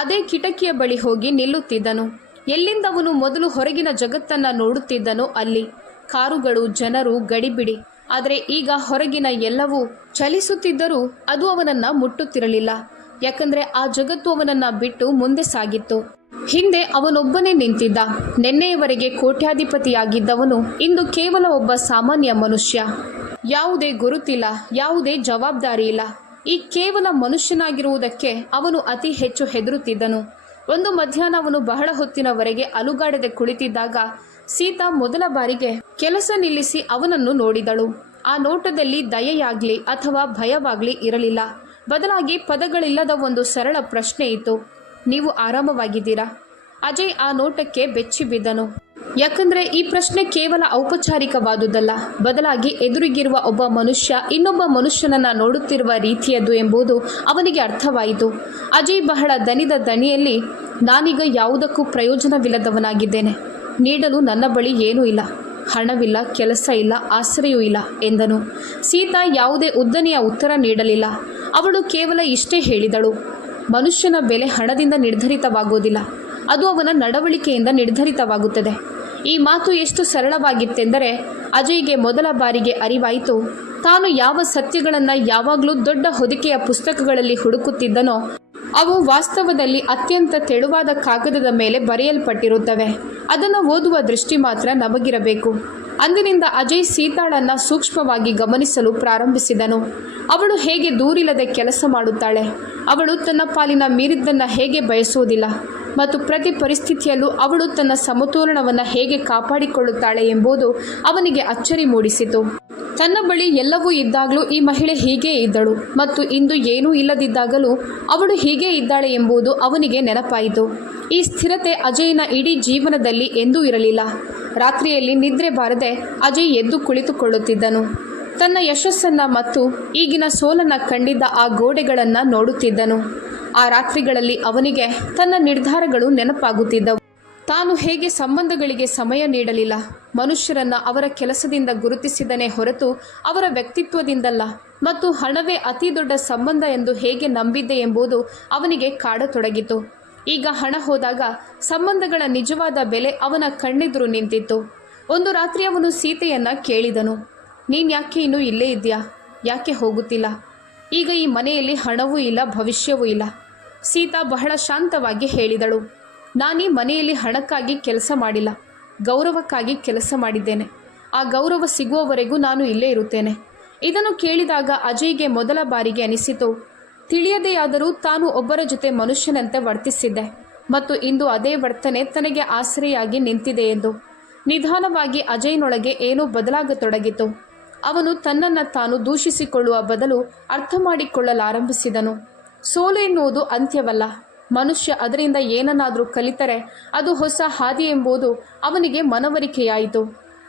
ಅದೇ ಕಿಟಕಿಯ ಬಳಿ ಹೋಗಿ ನಿಲ್ಲುತ್ತಿದ್ದನು. ಎಲ್ಲಿಂದ ಅವನು ಮೊದಲು ಹೊರಗಿನ ಜಗತ್ತನ್ನು ನೋಡುತ್ತಿದ್ದನೋ ಅಲ್ಲಿ ಕಾರುಗಳು, ಜನರು, ಗಡಿಬಿಡಿ. ಆದರೆ ಈಗ ಹೊರಗಿನ ಎಲ್ಲವೂ ಚಲಿಸುತ್ತಿದ್ದರೂ ಅದು ಅವನನ್ನು ಮುಟ್ಟುತ್ತಿರಲಿಲ್ಲ. ಯಾಕಂದರೆ ಆ ಜಗತ್ತು ಅವನನ್ನು ಬಿಟ್ಟು ಮುಂದೆ ಸಾಗಿತ್ತು. ಹಿಂದೆ ಅವನೊಬ್ಬನೇ ನಿಂತಿದ್ದ. ನಿನ್ನೆಯವರೆಗೆ ಕೋಟ್ಯಾಧಿಪತಿಯಾಗಿದ್ದವನು ಇಂದು ಕೇವಲ ಒಬ್ಬ ಸಾಮಾನ್ಯ ಮನುಷ್ಯ. ಯಾವುದೇ ಗುರುತಿಲ್ಲ, ಯಾವುದೇ ಜವಾಬ್ದಾರಿ ಇಲ್ಲ. ಈ ಕೇವಲ ಮನುಷ್ಯನಾಗಿರುವುದಕ್ಕೆ ಅವನು ಅತಿ ಹೆಚ್ಚು ಹೆದರುತ್ತಿದ್ದನು. ಒಂದು ಮಧ್ಯಾಹ್ನ ಅವನು ಬಹಳ ಹೊತ್ತಿನವರೆಗೆ ಅಲುಗಾಡದೆ ಕುಳಿತಿದ್ದಾಗ ಸೀತಾ ಮೊದಲ ಬಾರಿಗೆ ಕೆಲಸ ನಿಲ್ಲಿಸಿ ಅವನನ್ನು ನೋಡಿದಳು. ಆ ನೋಟದಲ್ಲಿ ದಯೆಯಾಗಲಿ ಅಥವಾ ಭಯವಾಗಲಿ ಇರಲಿಲ್ಲ. ಬದಲಾಗಿ ಪದಗಳಿಲ್ಲದ ಒಂದು ಸರಳ ಪ್ರಶ್ನೆ ಇತ್ತು. ನೀವು ಆರಾಮವಾಗಿದ್ದೀರಾ? ಅಜಯ್ ಆ ನೋಟಕ್ಕೆ ಬೆಚ್ಚಿ ಬಿದ್ದನು. ಯಾಕಂದರೆ ಈ ಪ್ರಶ್ನೆ ಕೇವಲ ಔಪಚಾರಿಕವಾದುದಲ್ಲ, ಬದಲಾಗಿ ಎದುರಿಗಿರುವ ಒಬ್ಬ ಮನುಷ್ಯ ಇನ್ನೊಬ್ಬ ಮನುಷ್ಯನನ್ನು ನೋಡುತ್ತಿರುವ ರೀತಿಯದ್ದು ಎಂಬುದು ಅವನಿಗೆ ಅರ್ಥವಾಯಿತು. ಅಜಯ್ ಬಹಳ ದಣಿದ ದಣಿಯಲ್ಲಿ, ನಾನೀಗ ಯಾವುದಕ್ಕೂ ಪ್ರಯೋಜನವಿಲ್ಲದವನಾಗಿದ್ದೇನೆ. ನೀಡಲು ನನ್ನ ಬಳಿ ಏನೂ ಇಲ್ಲ, ಹಣವಿಲ್ಲ, ಕೆಲಸ ಇಲ್ಲ, ಆಶ್ರಯವೂ ಇಲ್ಲ ಎಂದನು. ಸೀತಾ ಯಾವುದೇ ಉದ್ದನೆಯ ಉತ್ತರ ನೀಡಲಿಲ್ಲ. ಅವಳು ಕೇವಲ ಇಷ್ಟೇ ಹೇಳಿದಳು, ಮನುಷ್ಯನ ಬೆಲೆ ಹಣದಿಂದ ನಿರ್ಧರಿತವಾಗುವುದಿಲ್ಲ, ಅದು ಅವನ ನಡವಳಿಕೆಯಿಂದ ನಿರ್ಧರಿತವಾಗುತ್ತದೆ. ಈ ಮಾತು ಎಷ್ಟು ಸರಳವಾಗಿತ್ತೆಂದರೆ ಅಜಯ್ಗೆ ಮೊದಲ ಬಾರಿಗೆ ಅರಿವಾಯಿತು. ತಾನು ಯಾವ ಸತ್ಯಗಳನ್ನು ಯಾವಾಗಲೂ ದೊಡ್ಡ ಹೊದಿಕೆಯ ಪುಸ್ತಕಗಳಲ್ಲಿ ಹುಡುಕುತ್ತಿದ್ದನೋ ಅವು ವಾಸ್ತವದಲ್ಲಿ ಅತ್ಯಂತ ತೆಳುವಾದ ಕಾಗದದ ಮೇಲೆ ಬರೆಯಲ್ಪಟ್ಟಿರುತ್ತವೆ. ಅದನ್ನು ಓದುವ ದೃಷ್ಟಿ ಮಾತ್ರ ನಮಗಿರಬೇಕು. ಅಂದಿನಿಂದ ಅಜಯ್ ಸೀತಾಳನ್ನು ಸೂಕ್ಷ್ಮವಾಗಿ ಗಮನಿಸಲು ಪ್ರಾರಂಭಿಸಿದನು. ಅವಳು ಹೇಗೆ ದೂರಿಲ್ಲದೆ ಕೆಲಸ ಮಾಡುತ್ತಾಳೆ, ಅವಳು ತನ್ನ ಪಾಲಿನ ಮೀರಿದ್ದನ್ನು ಹೇಗೆ ಬಯಸುವುದಿಲ್ಲ ಮತ್ತು ಪ್ರತಿ ಪರಿಸ್ಥಿತಿಯಲ್ಲೂ ಅವಳು ತನ್ನ ಸಮತೋಲನವನ್ನು ಹೇಗೆ ಕಾಪಾಡಿಕೊಳ್ಳುತ್ತಾಳೆ ಎಂಬುದು ಅವನಿಗೆ ಅಚ್ಚರಿ ಮೂಡಿಸಿತು. ತನ್ನ ಬಳಿ ಎಲ್ಲವೂ ಇದ್ದಾಗಲೂ ಈ ಮಹಿಳೆ ಹೀಗೇ ಇದ್ದಳು ಮತ್ತು ಇಂದು ಏನೂ ಇಲ್ಲದಿದ್ದಾಗಲೂ ಅವಳು ಹೀಗೇ ಇದ್ದಾಳೆ ಎಂಬುದು ಅವನಿಗೆ ನೆನಪಾಯಿತು. ಈ ಸ್ಥಿರತೆ ಅಜಯ್ನ ಇಡೀ ಜೀವನದಲ್ಲಿ ಎಂದೂ ಇರಲಿಲ್ಲ. ರಾತ್ರಿಯಲ್ಲಿ ನಿದ್ರೆ ಬಾರದೆ ಅಜಯ್ ಎದ್ದು ಕುಳಿತುಕೊಳ್ಳುತ್ತಿದ್ದನು. ತನ್ನ ಯಶಸ್ಸನ್ನು ಮತ್ತು ಈಗಿನ ಸೋಲನ್ನು ಕಂಡಿದ್ದ ಆ ಗೋಡೆಗಳನ್ನು ನೋಡುತ್ತಿದ್ದನು. ಆ ರಾತ್ರಿಗಳಲ್ಲಿ ಅವನಿಗೆ ತನ್ನ ನಿರ್ಧಾರಗಳು ನೆನಪಾಗುತ್ತಿದ್ದವು. ತಾನು ಹೇಗೆ ಸಂಬಂಧಗಳಿಗೆ ಸಮಯ ನೀಡಲಿಲ್ಲ, ಮನುಷ್ಯರನ್ನು ಅವರ ಕೆಲಸದಿಂದ ಗುರುತಿಸಿದನೇ ಹೊರತು ಅವರ ವ್ಯಕ್ತಿತ್ವದಿಂದಲ್ಲ, ಮತ್ತು ಹಣವೇ ಅತಿ ದೊಡ್ಡ ಸಂಬಂಧ ಎಂದು ಹೇಗೆ ನಂಬಿದ್ದೆ ಎಂಬುದು ಅವನಿಗೆ ಕಾಡತೊಡಗಿತು. ಈಗ ಹಣ ಹೋದಾಗ ಸಂಬಂಧಗಳ ನಿಜವಾದ ಬೆಲೆ ಅವನ ಕಣ್ಣೆದುರು ನಿಂತಿತ್ತು. ಒಂದು ರಾತ್ರಿ ಅವನು ಸೀತೆಯನ್ನು ಕೇಳಿದನು, ನೀನು ಯಾಕೆ ಇನ್ನೂ ಇಲ್ಲೇ ಇದೆಯಾ? ಯಾಕೆ ಹೋಗುತ್ತಿಲ್ಲ? ಈಗ ಈ ಮನೆಯಲ್ಲಿ ಹಣವೂ ಇಲ್ಲ, ಭವಿಷ್ಯವೂ ಇಲ್ಲ. ಸೀತಾ ಬಹಳ ಶಾಂತವಾಗಿ ಹೇಳಿದಳು, ನಾನೀ ಮನೆಯಲ್ಲಿ ಹಣಕ್ಕಾಗಿ ಕೆಲಸ ಮಾಡಿಲ್ಲ, ಗೌರವಕ್ಕಾಗಿ ಕೆಲಸ ಮಾಡಿದ್ದೇನೆ. ಆ ಗೌರವ ಸಿಗುವವರೆಗೂ ನಾನು ಇಲ್ಲೇ ಇರುತ್ತೇನೆ. ಇದನ್ನು ಕೇಳಿದಾಗ ಅಜಯ್ಗೆ ಮೊದಲ ಬಾರಿಗೆ ಅನಿಸಿತು, ತಿಳಿಯದೆಯಾದರೂ ತಾನು ಒಬ್ಬರ ಜೊತೆ ಮನುಷ್ಯನಂತೆ ವರ್ತಿಸಿದ್ದೆ ಮತ್ತು ಇಂದು ಅದೇ ವರ್ತನೆ ತನಗೆ ಆಸರೆಯಾಗಿ ನಿಂತಿದೆ ಎಂದು. ನಿಧಾನವಾಗಿ ಅಜಯ್ನೊಳಗೆ ಏನೋ ಬದಲಾಗತೊಡಗಿತು. ಅವನು ತನ್ನನ್ನು ತಾನು ದೂಷಿಸಿಕೊಳ್ಳುವ ಬದಲು ಅರ್ಥ ಮಾಡಿಕೊಳ್ಳಲಾರಂಭಿಸಿದನು. ಸೋಲು ಎನ್ನುವುದು ಅಂತ್ಯವಲ್ಲ. ಮನುಷ್ಯ ಅದರಿಂದ ಏನನ್ನಾದರೂ ಕಲಿತರೆ ಅದು ಹೊಸ ಹಾದಿ ಎಂಬುದು ಅವನಿಗೆ ಮನವರಿಕೆಯಾಯಿತು.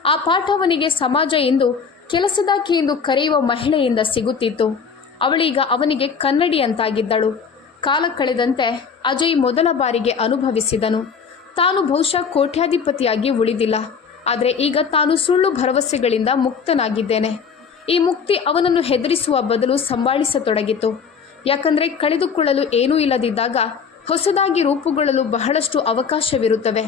ಆ ಪಾಠ ಅವನಿಗೆ ಸಮಾಜ ಎಂದು, ಕೆಲಸದಾಕೆ ಎಂದು ಕರೆಯುವ ಮಹಿಳೆಯಿಂದ ಸಿಗುತ್ತಿತ್ತು. ಅವಳೀಗ ಅವನಿಗೆ ಕನ್ನಡಿಯಂತಾಗಿದ್ದಳು. ಕಾಲ ಕಳೆದಂತೆ ಅಜಯ್ ಮೊದಲ ಬಾರಿಗೆ ಅನುಭವಿಸಿದನು. ತಾನು ಬಹುಶಃ ಕೋಟ್ಯಾಧಿಪತಿಯಾಗಿ ಉಳಿದಿಲ್ಲ, ಆದರೆ ಈಗ ತಾನು ಸುಳ್ಳು ಭರವಸೆಗಳಿಂದ ಮುಕ್ತನಾಗಿದ್ದೇನೆ. ಈ ಮುಕ್ತಿ ಅವನನ್ನು ಹೆದರಿಸುವ ಬದಲು ಸಂಭಾಳಿಸತೊಡಗಿತು. ಯಾಕಂದರೆ ಕಳೆದುಕೊಳ್ಳಲು ಏನೂ ಇಲ್ಲದಿದ್ದಾಗ ಹೊಸದಾಗಿ ರೂಪುಗೊಳ್ಳಲು ಬಹಳಷ್ಟು ಅವಕಾಶವಿರುತ್ತವೆ.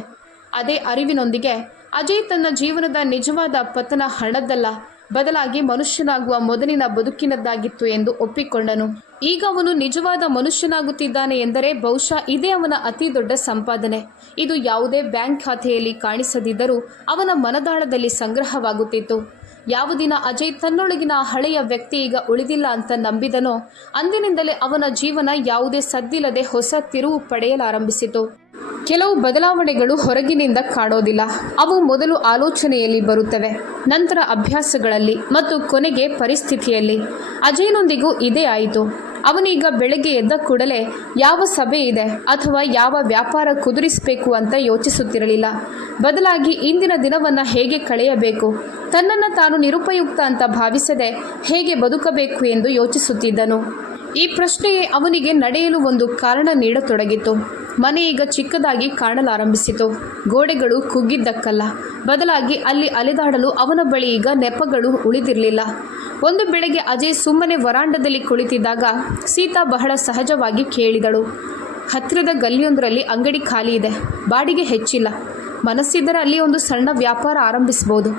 ಅದೇ ಅರಿವಿನೊಂದಿಗೆ ಅಜಯ್ ತನ್ನ ಜೀವನದ ನಿಜವಾದ ಪತನ ಹಣದ್ದಲ್ಲ, ಬದಲಾಗಿ ಮನುಷ್ಯನಾಗುವ ಮೊದಲಿನ ಬದುಕಿನದ್ದಾಗಿತ್ತು ಎಂದು ಒಪ್ಪಿಕೊಂಡನು. ಈಗ ಅವನು ನಿಜವಾದ ಮನುಷ್ಯನಾಗುತ್ತಿದ್ದಾನೆ ಎಂದರೆ ಬಹುಶಃ ಇದೇ ಅವನ ಅತಿ ದೊಡ್ಡ ಸಂಪಾದನೆ. ಇದು ಯಾವುದೇ ಬ್ಯಾಂಕ್ ಖಾತೆಯಲ್ಲಿ ಕಾಣಿಸದಿದ್ದರೂ ಅವನ ಮನದಾಳದಲ್ಲಿ ಸಂಗ್ರಹವಾಗುತ್ತಿತ್ತು. ಯಾವ ದಿನ ಅಜಯ್ ತನ್ನೊಳಗಿನ ಹಳೆಯ ವ್ಯಕ್ತಿ ಈಗ ಉಳಿದಿಲ್ಲ ಅಂತ ನಂಬಿದನೋ ಅಂದಿನಿಂದಲೇ ಅವನ ಜೀವನ ಯಾವುದೇ ಸದ್ದಿಲ್ಲದೆ ಹೊಸ ತಿರುವು ಪಡೆಯಲಾರಂಭಿಸಿತು. ಕೆಲವು ಬದಲಾವಣೆಗಳು ಹೊರಗಿನಿಂದ ಕಾಣೋದಿಲ್ಲ. ಅವು ಮೊದಲು ಆಲೋಚನೆಯಲ್ಲಿ ಬರುತ್ತವೆ, ನಂತರ ಅಭ್ಯಾಸಗಳಲ್ಲಿ ಮತ್ತು ಕೊನೆಗೆ ಪರಿಸ್ಥಿತಿಯಲ್ಲಿ. ಅಜಯ್ನೊಂದಿಗೂ ಇದೇ ಆಯಿತು. ಅವನೀಗ ಬೆಳಗ್ಗೆ ಎದ್ದ ಕೂಡಲೇ ಯಾವ ಸಭೆ ಇದೆ ಅಥವಾ ಯಾವ ವ್ಯಾಪಾರ ಕುದುರಿಸಬೇಕು ಅಂತ ಯೋಚಿಸುತ್ತಿರಲಿಲ್ಲ. ಬದಲಾಗಿ ಇಂದಿನ ದಿನವನ್ನು ಹೇಗೆ ಕಳೆಯಬೇಕು, ತನ್ನನ್ನು ತಾನು ನಿರುಪಯುಕ್ತ ಅಂತ ಭಾವಿಸದೆ ಹೇಗೆ ಬದುಕಬೇಕು ಎಂದು ಯೋಚಿಸುತ್ತಿದ್ದನು. ಈ ಪ್ರಶ್ನೆಯೇ ಅವನಿಗೆ ನಡೆಯಲು ಒಂದು ಕಾರಣ ನೀಡತೊಡಗಿತು. ಮನೆ ಈಗ ಚಿಕ್ಕದಾಗಿ ಕಾಣಲಾರಂಭಿಸಿತು. ಗೋಡೆಗಳು ಕುಗ್ಗಿದ್ದಕ್ಕಲ್ಲ, ಬದಲಾಗಿ ಅಲ್ಲಿ ಅಲೆದಾಡಲು ಅವನ ಬಳಿ ಈಗ ನೆಪಗಳು ಉಳಿದಿರಲಿಲ್ಲ. ಒಂದು ಬೆಳಗ್ಗೆ ಅಜಯ್ ಸುಮ್ಮನೆ ವರಾಂಡದಲ್ಲಿ ಕುಳಿತಿದ್ದಾಗ ಸೀತಾ ಬಹಳ ಸಹಜವಾಗಿ ಕೇಳಿದಳು, ಹತ್ತಿರದ ಗಲ್ಲಿಯೊಂದರಲ್ಲಿ ಅಂಗಡಿ ಖಾಲಿ ಇದೆ, ಬಾಡಿಗೆ ಹೆಚ್ಚಿಲ್ಲ, ಮನಸ್ಸಿದ್ದರೆ ಅಲ್ಲಿ ಒಂದು ಸಣ್ಣ ವ್ಯಾಪಾರ ಆರಂಭಿಸಬಹುದು.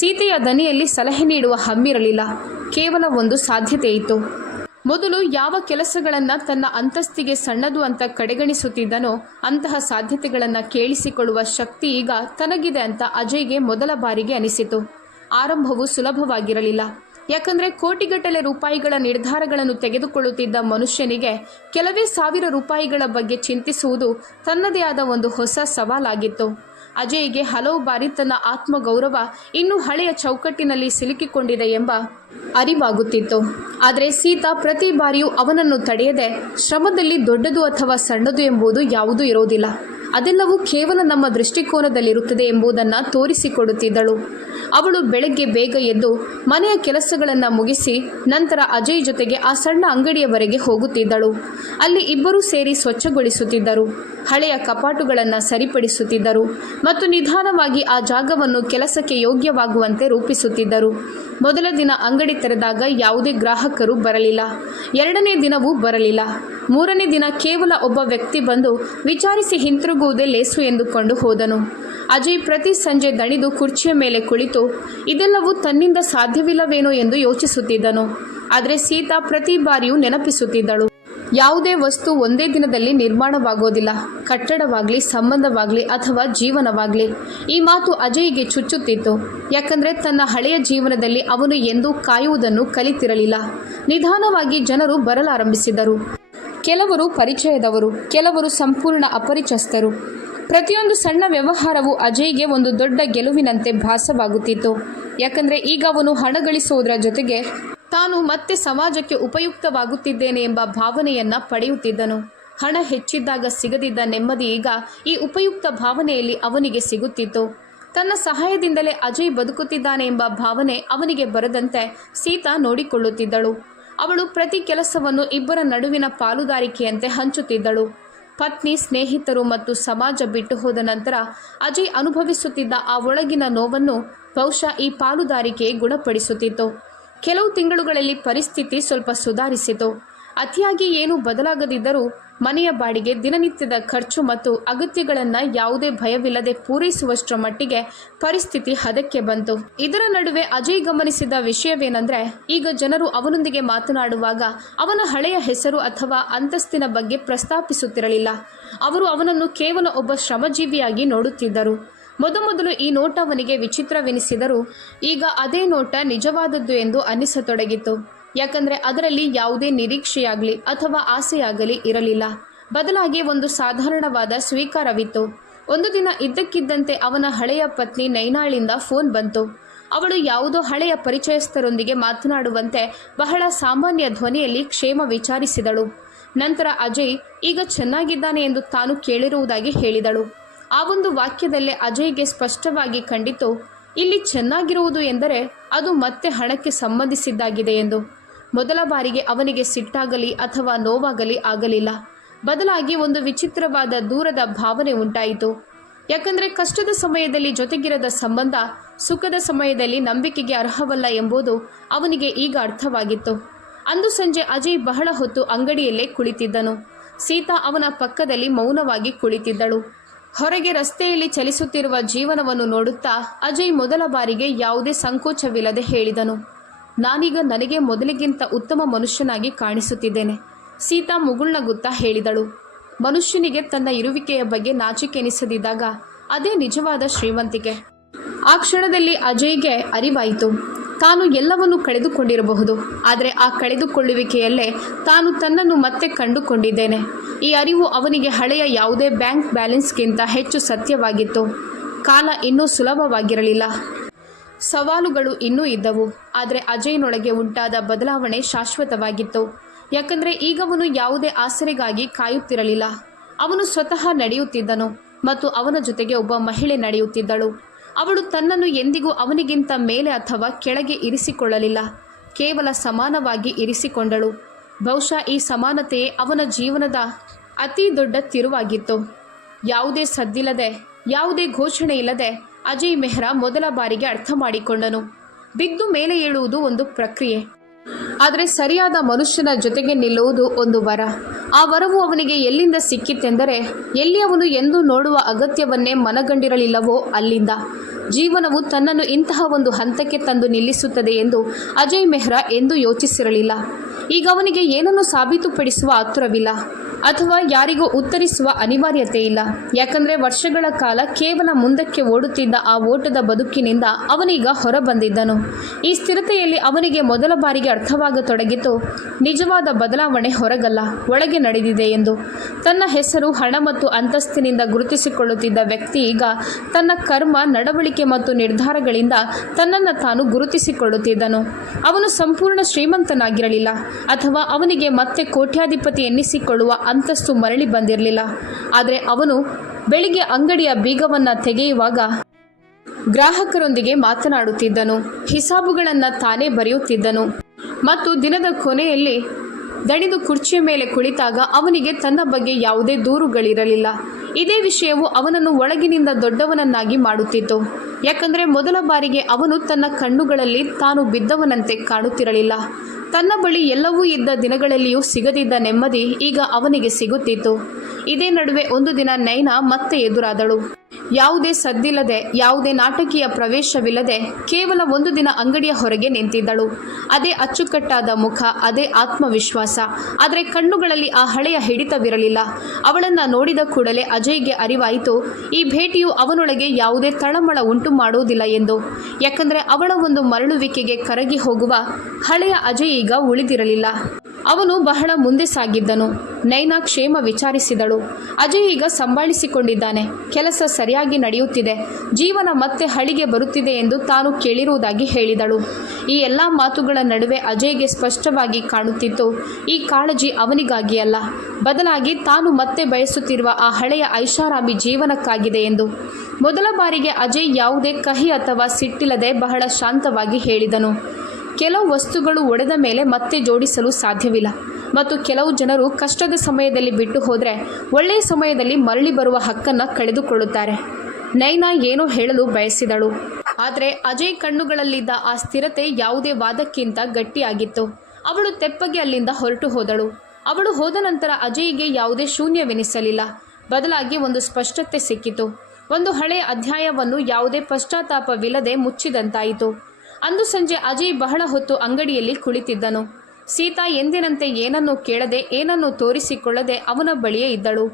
ಸೀತೆಯ ದನಿಯಲ್ಲಿ ಸಲಹೆ ನೀಡುವ ಹಮ್ಮಿರಲಿಲ್ಲ, ಕೇವಲ ಒಂದು ಸಾಧ್ಯತೆ ಇತ್ತು. ಮೊದಲು ಯಾವ ಕೆಲಸಗಳನ್ನು ತನ್ನ ಅಂತಸ್ತಿಗೆ ಸಣ್ಣದು ಅಂತ ಕಡೆಗಣಿಸುತ್ತಿದ್ದನೋ ಅಂತಹ ಸಾಧ್ಯತೆಗಳನ್ನು ಕೇಳಿಸಿಕೊಳ್ಳುವ ಶಕ್ತಿ ಈಗ ತನಗಿದೆ ಅಂತ ಅಜಯ್ಗೆ ಮೊದಲ ಬಾರಿಗೆ ಅನಿಸಿತು. ಆರಂಭವು ಸುಲಭವಾಗಿರಲಿಲ್ಲ. ಯಾಕಂದರೆ ಕೋಟಿಗಟ್ಟಲೆ ರೂಪಾಯಿಗಳ ನಿರ್ಧಾರಗಳನ್ನು ತೆಗೆದುಕೊಳ್ಳುತ್ತಿದ್ದ ಮನುಷ್ಯನಿಗೆ ಕೆಲವೇ ಸಾವಿರ ರೂಪಾಯಿಗಳ ಬಗ್ಗೆ ಚಿಂತಿಸುವುದು ತನ್ನದೇ ಆದ ಒಂದು ಹೊಸ ಸವಾಲಾಗಿತ್ತು. ಅಜಯ್ಗೆ ಹಲವು ಬಾರಿ ತನ್ನ ಆತ್ಮಗೌರವ ಇನ್ನೂ ಹಳೆಯ ಚೌಕಟ್ಟಿನಲ್ಲಿ ಸಿಲುಕಿಕೊಂಡಿದೆ ಎಂಬ ಅರಿವಾಗುತ್ತಿತ್ತು. ಆದರೆ ಸೀತಾ ಪ್ರತಿ ಬಾರಿಯೂ ಅವನನ್ನು ತಡೆಯದೆ, ಶ್ರಮದಲ್ಲಿ ದೊಡ್ಡದು ಅಥವಾ ಸಣ್ಣದು ಎಂಬುದು ಯಾವುದೂ ಇರೋದಿಲ್ಲ, ಅದೆಲ್ಲವೂ ಕೇವಲ ನಮ್ಮ ದೃಷ್ಟಿಕೋನದಲ್ಲಿರುತ್ತದೆ ಎಂಬುದನ್ನು ತೋರಿಸಿಕೊಡುತ್ತಿದ್ದಳು. ಅವಳು ಬೆಳಗ್ಗೆ ಬೇಗ ಎದ್ದು ಮನೆಯ ಕೆಲಸಗಳನ್ನು ಮುಗಿಸಿ ನಂತರ ಅಜಯ್ ಜೊತೆಗೆ ಆ ಸಣ್ಣ ಅಂಗಡಿಯವರೆಗೆ ಹೋಗುತ್ತಿದ್ದಳು. ಅಲ್ಲಿ ಇಬ್ಬರೂ ಸೇರಿ ಸ್ವಚ್ಛಗೊಳಿಸುತ್ತಿದ್ದರು, ಹಳೆಯ ಕಪಾಟುಗಳನ್ನು ಸರಿಪಡಿಸುತ್ತಿದ್ದರು ಮತ್ತು ನಿಧಾನವಾಗಿ ಆ ಜಾಗವನ್ನು ಕೆಲಸಕ್ಕೆ ಯೋಗ್ಯವಾಗುವಂತೆ ರೂಪಿಸುತ್ತಿದ್ದರು. ಮೊದಲ ದಿನ ಅಂಗಡಿ ತೆರೆದಾಗ ಯಾವುದೇ ಗ್ರಾಹಕರು ಬರಲಿಲ್ಲ. ಎರಡನೇ ದಿನವೂ ಬರಲಿಲ್ಲ. ಮೂರನೇ ದಿನ ಕೇವಲ ಒಬ್ಬ ವ್ಯಕ್ತಿ ಬಂದು ವಿಚಾರಿಸಿ ಹಿಂತಿರುಗುವುದೇ ಲೇಸು ಎಂದುಕೊಂಡು ಹೋದನು. ಅಜಯ್ ಪ್ರತಿ ಸಂಜೆ ದಣಿದು ಕುರ್ಚಿಯ ಮೇಲೆ ಕುಳಿತು ಇದೆಲ್ಲವೂ ತನ್ನಿಂದ ಸಾಧ್ಯವಿಲ್ಲವೇನೋ ಎಂದು ಯೋಚಿಸುತ್ತಿದ್ದನು. ಆದರೆ ಸೀತಾ ಪ್ರತಿ ಬಾರಿಯೂ ನೆನಪಿಸುತ್ತಿದ್ದಳು, ಯಾವುದೇ ವಸ್ತು ಒಂದೇ ದಿನದಲ್ಲಿ ನಿರ್ಮಾಣವಾಗೋದಿಲ್ಲ, ಕಟ್ಟಡವಾಗಲಿ, ಸಂಬಂಧವಾಗಲಿ ಅಥವಾ ಜೀವನವಾಗಲಿ. ಈ ಮಾತು ಅಜಯ್ಗೆ ಚುಚ್ಚುತ್ತಿತ್ತು. ಯಾಕಂದರೆ ತನ್ನ ಹಳೆಯ ಜೀವನದಲ್ಲಿ ಅವನು ಎಂದೂ ಕಾಯುವುದನ್ನು ಕಲಿತಿರಲಿಲ್ಲ. ನಿಧಾನವಾಗಿ ಜನರು ಬರಲಾರಂಭಿಸಿದರು. ಕೆಲವರು ಪರಿಚಯದವರು, ಕೆಲವರು ಸಂಪೂರ್ಣ ಅಪರಿಚಸ್ತರು. ಪ್ರತಿಯೊಂದು ಸಣ್ಣ ವ್ಯವಹಾರವು ಅಜಯ್ಗೆ ಒಂದು ದೊಡ್ಡ ಗೆಲುವಿನಂತೆ ಭಾಸವಾಗುತ್ತಿತ್ತು. ಯಾಕಂದರೆ ಈಗ ಅವನು ಹಣ ಗಳಿಸುವುದರ ಜೊತೆಗೆ ತಾನು ಮತ್ತೆ ಸಮಾಜಕ್ಕೆ ಉಪಯುಕ್ತವಾಗುತ್ತಿದ್ದೇನೆ ಎಂಬ ಭಾವನೆಯನ್ನು ಪಡೆಯುತ್ತಿದ್ದನು. ಹಣ ಹೆಚ್ಚಿದ್ದಾಗ ಸಿಗದಿದ್ದ ನೆಮ್ಮದಿ ಈಗ ಈ ಉಪಯುಕ್ತ ಭಾವನೆಯಲ್ಲಿ ಅವನಿಗೆ ಸಿಗುತ್ತಿತ್ತು. ತನ್ನ ಸಹಾಯದಿಂದಲೇ ಅಜಯ್ ಬದುಕುತ್ತಿದ್ದಾನೆ ಎಂಬ ಭಾವನೆ ಅವನಿಗೆ ಬರದಂತೆ ಸೀತಾ ನೋಡಿಕೊಳ್ಳುತ್ತಿದ್ದಳು. ಅವಳು ಪ್ರತಿ ಕೆಲಸವನ್ನು ಇಬ್ಬರ ನಡುವಿನ ಪಾಲುದಾರಿಕೆಯಂತೆ ಹಂಚುತ್ತಿದ್ದಳು. ಪತ್ನಿ, ಸ್ನೇಹಿತರು ಮತ್ತು ಸಮಾಜ ಬಿಟ್ಟು ಹೋದ ನಂತರ ಅಜಯ್ ಅನುಭವಿಸುತ್ತಿದ್ದ ಆ ಒಳಗಿನ ನೋವನ್ನು ಬಹುಶಃ ಈ ಪಾಲುದಾರಿಕೆ ಗುಣಪಡಿಸುತ್ತಿತ್ತು. ಕೆಲವು ತಿಂಗಳುಗಳಲ್ಲಿ ಪರಿಸ್ಥಿತಿ ಸ್ವಲ್ಪ ಸುಧಾರಿಸಿತು. ಅತಿಯಾಗಿ ಏನೂ ಬದಲಾಗದಿದ್ದರೂ ಮನೆಯ ಬಾಡಿಗೆ, ದಿನನಿತ್ಯದ ಖರ್ಚು ಮತ್ತು ಅಗತ್ಯಗಳನ್ನು ಯಾವುದೇ ಭಯವಿಲ್ಲದೆ ಪೂರೈಸುವಷ್ಟರ ಮಟ್ಟಿಗೆ ಪರಿಸ್ಥಿತಿ ಹದಕ್ಕೆ ಬಂತು. ಇದರ ನಡುವೆ ಅಜಯ್ ಗಮನಿಸಿದ ವಿಷಯವೇನೆಂದರೆ, ಈಗ ಜನರು ಅವನೊಂದಿಗೆ ಮಾತನಾಡುವಾಗ ಅವನ ಹಳೆಯ ಹೆಸರು ಅಥವಾ ಅಂತಸ್ತಿನ ಬಗ್ಗೆ ಪ್ರಸ್ತಾಪಿಸುತ್ತಿರಲಿಲ್ಲ. ಅವರು ಅವನನ್ನು ಕೇವಲ ಒಬ್ಬ ಶ್ರಮಜೀವಿಯಾಗಿ ನೋಡುತ್ತಿದ್ದರು. ಮೊದಮೊದಲು ಈ ನೋಟ ಅವನಿಗೆ ವಿಚಿತ್ರವೆನಿಸಿದರೂ ಈಗ ಅದೇ ನೋಟ ನಿಜವಾದದ್ದು ಎಂದು ಅನ್ನಿಸತೊಡಗಿತು. ಯಾಕಂದರೆ ಅದರಲ್ಲಿ ಯಾವುದೇ ನಿರೀಕ್ಷೆಯಾಗಲಿ ಅಥವಾ ಆಸೆಯಾಗಲಿ ಇರಲಿಲ್ಲ. ಬದಲಾಗಿ ಒಂದು ಸಾಧಾರಣವಾದ ಸ್ವೀಕಾರವಿತ್ತು. ಒಂದು ದಿನ ಇದ್ದಕ್ಕಿದ್ದಂತೆ ಅವನ ಹಳೆಯ ಪತ್ನಿ ನೈನಾಳಿಂದ ಫೋನ್ ಬಂತು. ಅವಳು ಯಾವುದೋ ಹಳೆಯ ಪರಿಚಯಸ್ಥರೊಂದಿಗೆ ಮಾತನಾಡುವಂತೆ ಬಹಳ ಸಾಮಾನ್ಯ ಧ್ವನಿಯಲ್ಲಿ ಕ್ಷೇಮ ವಿಚಾರಿಸಿದಳು. ನಂತರ ಅಜಯ್ ಈಗ ಚೆನ್ನಾಗಿದ್ದಾನೆ ಎಂದು ತಾನು ಕೇಳಿರುವುದಾಗಿ ಹೇಳಿದಳು. ಆ ಒಂದು ವಾಕ್ಯದಲ್ಲೇ ಅಜಯ್ಗೆ ಸ್ಪಷ್ಟವಾಗಿ ಕಂಡಿತು, ಇಲ್ಲಿ ಚೆನ್ನಾಗಿರುವುದು ಎಂದರೆ ಅದು ಮತ್ತೆ ಹಣಕ್ಕೆ ಸಂಬಂಧಿಸಿದ್ದಾಗಿದೆ ಎಂದು. ಮೊದಲ ಬಾರಿಗೆ ಅವನಿಗೆ ಸಿಟ್ಟಾಗಲಿ ಅಥವಾ ನೋವಾಗಲಿ ಆಗಲಿಲ್ಲ. ಬದಲಾಗಿ ಒಂದು ವಿಚಿತ್ರವಾದ ದೂರದ ಭಾವನೆ ಉಂಟಾಯಿತು. ಯಾಕಂದರೆ ಕಷ್ಟದ ಸಮಯದಲ್ಲಿ ಜೊತೆಗಿರದ ಸಂಬಂಧ ಸುಖದ ಸಮಯದಲ್ಲಿ ನಂಬಿಕೆಗೆ ಅರ್ಹವಲ್ಲ ಎಂಬುದು ಅವನಿಗೆ ಈಗ ಅರ್ಥವಾಗಿತ್ತು. ಅಂದು ಸಂಜೆ ಅಜಯ್ ಬಹಳ ಹೊತ್ತು ಅಂಗಡಿಯಲ್ಲೇ ಕುಳಿತಿದ್ದನು. ಸೀತಾ ಅವನ ಪಕ್ಕದಲ್ಲಿ ಮೌನವಾಗಿ ಕುಳಿತಿದ್ದಳು. ಹೊರಗೆ ರಸ್ತೆಯಲ್ಲಿ ಚಲಿಸುತ್ತಿರುವ ಜೀವನವನ್ನು ನೋಡುತ್ತಾ ಅಜಯ್ ಮೊದಲ ಬಾರಿಗೆ ಯಾವುದೇ ಸಂಕೋಚವಿಲ್ಲದೆ ಹೇಳಿದನು, ನಾನೀಗ ನನಗೆ ಮೊದಲಿಗಿಂತ ಉತ್ತಮ ಮನುಷ್ಯನಾಗಿ ಕಾಣಿಸುತ್ತಿದ್ದೇನೆ. ಸೀತಾ ಮುಗುಳ್ನಗುತ್ತಾ ಹೇಳಿದಳು. ಮನುಷ್ಯನಿಗೆ ತನ್ನ ಇರುವಿಕೆಯ ಬಗ್ಗೆ ನಾಚಿಕೆ ಎನಿಸದಿದ್ದಾಗ ಅದೇ ನಿಜವಾದ ಶ್ರೀಮಂತಿಕೆ. ಆ ಕ್ಷಣದಲ್ಲಿ ಅಜಯ್ಗೆ ಅರಿವಾಯಿತು, ತಾನು ಎಲ್ಲವನ್ನೂ ಕಳೆದುಕೊಂಡಿರಬಹುದು, ಆದರೆ ಆ ಕಳೆದುಕೊಳ್ಳುವಿಕೆಯಲ್ಲೇ ತಾನು ತನ್ನನ್ನು ಮತ್ತೆ ಕಂಡುಕೊಂಡಿದ್ದೇನೆ. ಈ ಅರಿವು ಅವನಿಗೆ ಹಳೆಯ ಯಾವುದೇ ಬ್ಯಾಂಕ್ ಬ್ಯಾಲೆನ್ಸ್ಗಿಂತ ಹೆಚ್ಚು ಸತ್ಯವಾಗಿತ್ತು. ಕಾಲ ಇನ್ನೂ ಸುಲಭವಾಗಿರಲಿಲ್ಲ, ಸವಾಲುಗಳು ಇನ್ನೂ ಇದ್ದವು. ಆದರೆ ಅಜಯ್ನೊಳಗೆ ಉಂಟಾದ ಬದಲಾವಣೆ ಶಾಶ್ವತವಾಗಿತ್ತು. ಯಾಕಂದರೆ ಈಗ ಅವನು ಯಾವುದೇ ಆಸರೆಗಾಗಿ ಕಾಯುತ್ತಿರಲಿಲ್ಲ. ಅವನು ಸ್ವತಃ ನಡೆಯುತ್ತಿದ್ದನು ಮತ್ತು ಅವನ ಜೊತೆಗೆ ಒಬ್ಬ ಮಹಿಳೆ ನಡೆಯುತ್ತಿದ್ದಳು. ಅವಳು ತನ್ನನ್ನು ಎಂದಿಗೂ ಅವನಿಗಿಂತ ಮೇಲೆ ಅಥವಾ ಕೆಳಗೆ ಇರಿಸಿಕೊಳ್ಳಲಿಲ್ಲ, ಕೇವಲ ಸಮಾನವಾಗಿ ಇರಿಸಿಕೊಂಡಳು. ಬಹುಶಃ ಈ ಸಮಾನತೆಯೇ ಅವನ ಜೀವನದ ಅತಿ ದೊಡ್ಡ ತಿರುವಾಗಿತ್ತು. ಯಾವುದೇ ಸದ್ದಿಲ್ಲದೆ, ಯಾವುದೇ ಘೋಷಣೆ ಇಲ್ಲದೆ ಅಜಯ್ ಮೆಹ್ರಾ ಮೊದಲ ಬಾರಿಗೆ ಅರ್ಥ ಮಾಡಿಕೊಂಡನು, ಬಿದ್ದು ಮೇಲೆ ಏಳುವುದು ಒಂದು ಪ್ರಕ್ರಿಯೆ, ಆದರೆ ಸರಿಯಾದ ಮನುಷ್ಯನ ಜೊತೆಗೆ ನಿಲ್ಲುವುದು ಒಂದು ವರ. ಆ ವರವು ಅವನಿಗೆ ಎಲ್ಲಿಂದ ಸಿಕ್ಕಿತೆಂದರೆ, ಎಲ್ಲಿ ಅವನು ಎಂದೂ ನೋಡುವ ಅಗತ್ಯವನ್ನೇ ಮನಗಂಡಿರಲಿಲ್ಲವೋ ಅಲ್ಲಿಂದ. ಜೀವನವು ತನ್ನನ್ನು ಇಂತಹ ಒಂದು ಹಂತಕ್ಕೆ ತಂದು ನಿಲ್ಲಿಸುತ್ತದೆ ಎಂದು ಅಜಯ್ ಮೆಹ್ರಾ ಎಂದೂ ಯೋಚಿಸಿರಲಿಲ್ಲ. ಈಗ ಅವನಿಗೆ ಏನನ್ನು ಸಾಬೀತುಪಡಿಸುವ ಆತುರವಿಲ್ಲ ಅಥವಾ ಯಾರಿಗೂ ಉತ್ತರಿಸುವ ಅನಿವಾರ್ಯತೆ ಇಲ್ಲ. ಯಾಕಂದರೆ ವರ್ಷಗಳ ಕಾಲ ಕೇವಲ ಮುಂದಕ್ಕೆ ಓಡುತ್ತಿದ್ದ ಆ ಓಟದ ಬದುಕಿನಿಂದ ಅವನೀಗ ಹೊರಬಂದಿದ್ದನು. ಈ ಸ್ಥಿರತೆಯಲ್ಲಿ ಅವನಿಗೆ ಮೊದಲ ಬಾರಿಗೆ ಅರ್ಥವಾಗತೊಡಗಿತು, ನಿಜವಾದ ಬದಲಾವಣೆ ಹೊರಗಲ್ಲ, ಒಳಗೆ ನಡೆದಿದೆ ಎಂದು. ತನ್ನ ಹೆಸರು, ಹಣ ಮತ್ತು ಅಂತಸ್ತಿನಿಂದ ಗುರುತಿಸಿಕೊಳ್ಳುತ್ತಿದ್ದ ವ್ಯಕ್ತಿ ಈಗ ತನ್ನ ಕರ್ಮ, ನಡವಳಿಕೆ ಮತ್ತು ನಿರ್ಧಾರಗಳಿಂದ ತನ್ನನ್ನು ತಾನು ಗುರುತಿಸಿಕೊಳ್ಳುತ್ತಿದ್ದನು. ಅವನು ಸಂಪೂರ್ಣ ಶ್ರೀಮಂತನಾಗಿರಲಿಲ್ಲ ಅಥವಾ ಅವನಿಗೆ ಮತ್ತೆ ಕೋಟ್ಯಾಧಿಪತಿ ಎನ್ನಿಸಿಕೊಳ್ಳುವ ಅಂತಸ್ತು ಮರಳಿ ಬಂದಿರಲಿಲ್ಲ. ಆದರೆ ಅವನು ಬೆಳಿಗ್ಗೆ ಅಂಗಡಿಯ ಬೀಗವನ್ನು ತೆಗೆಯುವಾಗ ಗ್ರಾಹಕರೊಂದಿಗೆ ಮಾತನಾಡುತ್ತಿದ್ದನು, ಹಿಸಾಬುಗಳನ್ನು ತಾನೇ ಬರೆಯುತ್ತಿದ್ದನು ಮತ್ತು ದಿನದ ಕೊನೆಯಲ್ಲಿ ದಣಿದು ಕುರ್ಚಿಯ ಮೇಲೆ ಕುಳಿತಾಗ ಅವನಿಗೆ ತನ್ನ ಬಗ್ಗೆ ಯಾವುದೇ ದೂರುಗಳಿರಲಿಲ್ಲ. ಇದೇ ವಿಷಯವು ಅವನನ್ನು ಒಳಗಿನಿಂದ ದೊಡ್ಡವನನ್ನಾಗಿ ಮಾಡುತ್ತಿತ್ತು. ಯಾಕಂದರೆ ಮೊದಲ ಬಾರಿಗೆ ಅವನು ತನ್ನ ಕಣ್ಣುಗಳಲ್ಲಿ ತಾನು ಬಿದ್ದವನಂತೆ ಕಾಣುತ್ತಿರಲಿಲ್ಲ. ತನ್ನ ಬಳಿ ಎಲ್ಲವೂ ಇದ್ದ ದಿನಗಳಲ್ಲಿಯೂ ಸಿಗದಿದ್ದ ನೆಮ್ಮದಿ ಈಗ ಅವನಿಗೆ ಸಿಗುತ್ತಿತ್ತು. ಇದೇ ನಡುವೆ ಒಂದು ದಿನ ನೈನಾ ಮತ್ತೆ ಎದುರಾದಳು. ಯಾವುದೇ ಸದ್ದಿಲ್ಲದೆ, ಯಾವುದೇ ನಾಟಕೀಯ ಪ್ರವೇಶವಿಲ್ಲದೆ ಕೇವಲ ಒಂದು ದಿನ ಅಂಗಡಿಯ ಹೊರಗೆ ನಿಂತಿದ್ದಳು. ಅದೇ ಅಚ್ಚುಕಟ್ಟಾದ ಮುಖ, ಅದೇ ಆತ್ಮವಿಶ್ವಾಸ, ಆದರೆ ಕಣ್ಣುಗಳಲ್ಲಿ ಆ ಹಳೆಯ ಹಿಡಿತವಿರಲಿಲ್ಲ. ಅವಳನ್ನು ನೋಡಿದ ಕೂಡಲೇ ಅಜಯ್ಗೆ ಅರಿವಾಯಿತು, ಈ ಭೇಟಿಯು ಅವನೊಳಗೆ ಯಾವುದೇ ತಳಮಳ ಉಂಟು ಮಾಡುವುದಿಲ್ಲ ಎಂದು. ಯಾಕಂದರೆ ಅವಳ ಒಂದು ಮರಳುವಿಕೆಗೆ ಕರಗಿ ಹೋಗುವ ಹಳೆಯ ಅಜಯ್ ಈಗ ಉಳಿದಿರಲಿಲ್ಲ. ಅವನು ಬಹಳ ಮುಂದೆ ಸಾಗಿದ್ದನು. ನೈನಾ ಕ್ಷೇಮ ವಿಚಾರಿಸಿದಳು. ಅಜಯ್ ಈಗ ಸಂಭಾಳಿಸಿಕೊಂಡಿದ್ದಾನೆ, ಕೆಲಸ ಸರಿಯಾಗಿ ನಡೆಯುತ್ತಿದೆ, ಜೀವನ ಮತ್ತೆ ಹಳಿಗೆ ಬರುತ್ತಿದೆ ಎಂದು ತಾನು ಕೇಳಿರುವುದಾಗಿ ಹೇಳಿದಳು. ಈ ಎಲ್ಲ ಮಾತುಗಳ ನಡುವೆ ಅಜಯ್ಗೆ ಸ್ಪಷ್ಟವಾಗಿ ಕಾಣುತ್ತಿತ್ತು, ಈ ಕಾಳಜಿ ಅವನಿಗಾಗಿ ಅಲ್ಲ, ಬದಲಾಗಿ ತಾನು ಮತ್ತೆ ಬಯಸುತ್ತಿರುವ ಆ ಹಳೆಯ ಐಷಾರಾಮಿ ಜೀವನಕ್ಕಾಗಿದೆ ಎಂದು. ಮೊದಲ ಬಾರಿಗೆ ಅಜಯ್ ಯಾವುದೇ ಕಹಿ ಅಥವಾ ಸಿಟ್ಟಿಲ್ಲದೆ ಬಹಳ ಶಾಂತವಾಗಿ ಹೇಳಿದನು, ಕೆಲವು ವಸ್ತುಗಳು ಒಡೆದ ಮೇಲೆ ಮತ್ತೆ ಜೋಡಿಸಲು ಸಾಧ್ಯವಿಲ್ಲ ಮತ್ತು ಕೆಲವು ಜನರು ಕಷ್ಟದ ಸಮಯದಲ್ಲಿ ಬಿಟ್ಟು ಹೋದರೆ ಒಳ್ಳೆಯ ಸಮಯದಲ್ಲಿ ಮರಳಿ ಬರುವ ಹಕ್ಕನ್ನು ಕಳೆದುಕೊಳ್ಳುತ್ತಾರೆ. ನೈನಾ ಏನೋ ಹೇಳಲು ಬಯಸಿದಳು, ಆದರೆ ಅಜಯ್ ಕಣ್ಣುಗಳಲ್ಲಿದ್ದ ಆ ಸ್ಥಿರತೆ ಯಾವುದೇ ವಾದಕ್ಕಿಂತ ಗಟ್ಟಿಯಾಗಿತ್ತು. ಅವಳು ತೆಪ್ಪಗೆ ಅಲ್ಲಿಂದ ಹೊರಟು ಹೋದಳು. ಅವಳು ಹೋದ ನಂತರ ಅಜಯ್ಗೆ ಯಾವುದೇ ಶೂನ್ಯವೆನಿಸಲಿಲ್ಲ, ಬದಲಾಗಿ ಒಂದು ಸ್ಪಷ್ಟತೆ ಸಿಕ್ಕಿತು. ಒಂದು ಹಳೆಯ ಅಧ್ಯಾಯವನ್ನು ಯಾವುದೇ ಪಶ್ಚಾತ್ತಾಪವಿಲ್ಲದೆ ಮುಚ್ಚಿದಂತಾಯಿತು. ಅಂದು ಸಂಜೆ ಅಜಯ್ ಬಹಳ ಹೊತ್ತು ಅಂಗಡಿಯಲ್ಲಿ ಕುಳಿತಿದ್ದನು. ಸೀತಾ ಎಂದಿನಂತೆ ಏನನ್ನೂ ಕೇಳದೆ, ಏನನ್ನೂ ತೋರಿಸಿಕೊಳ್ಳದೆ ಅವನ ಬಳಿಯೇ ಇದ್ದಳು.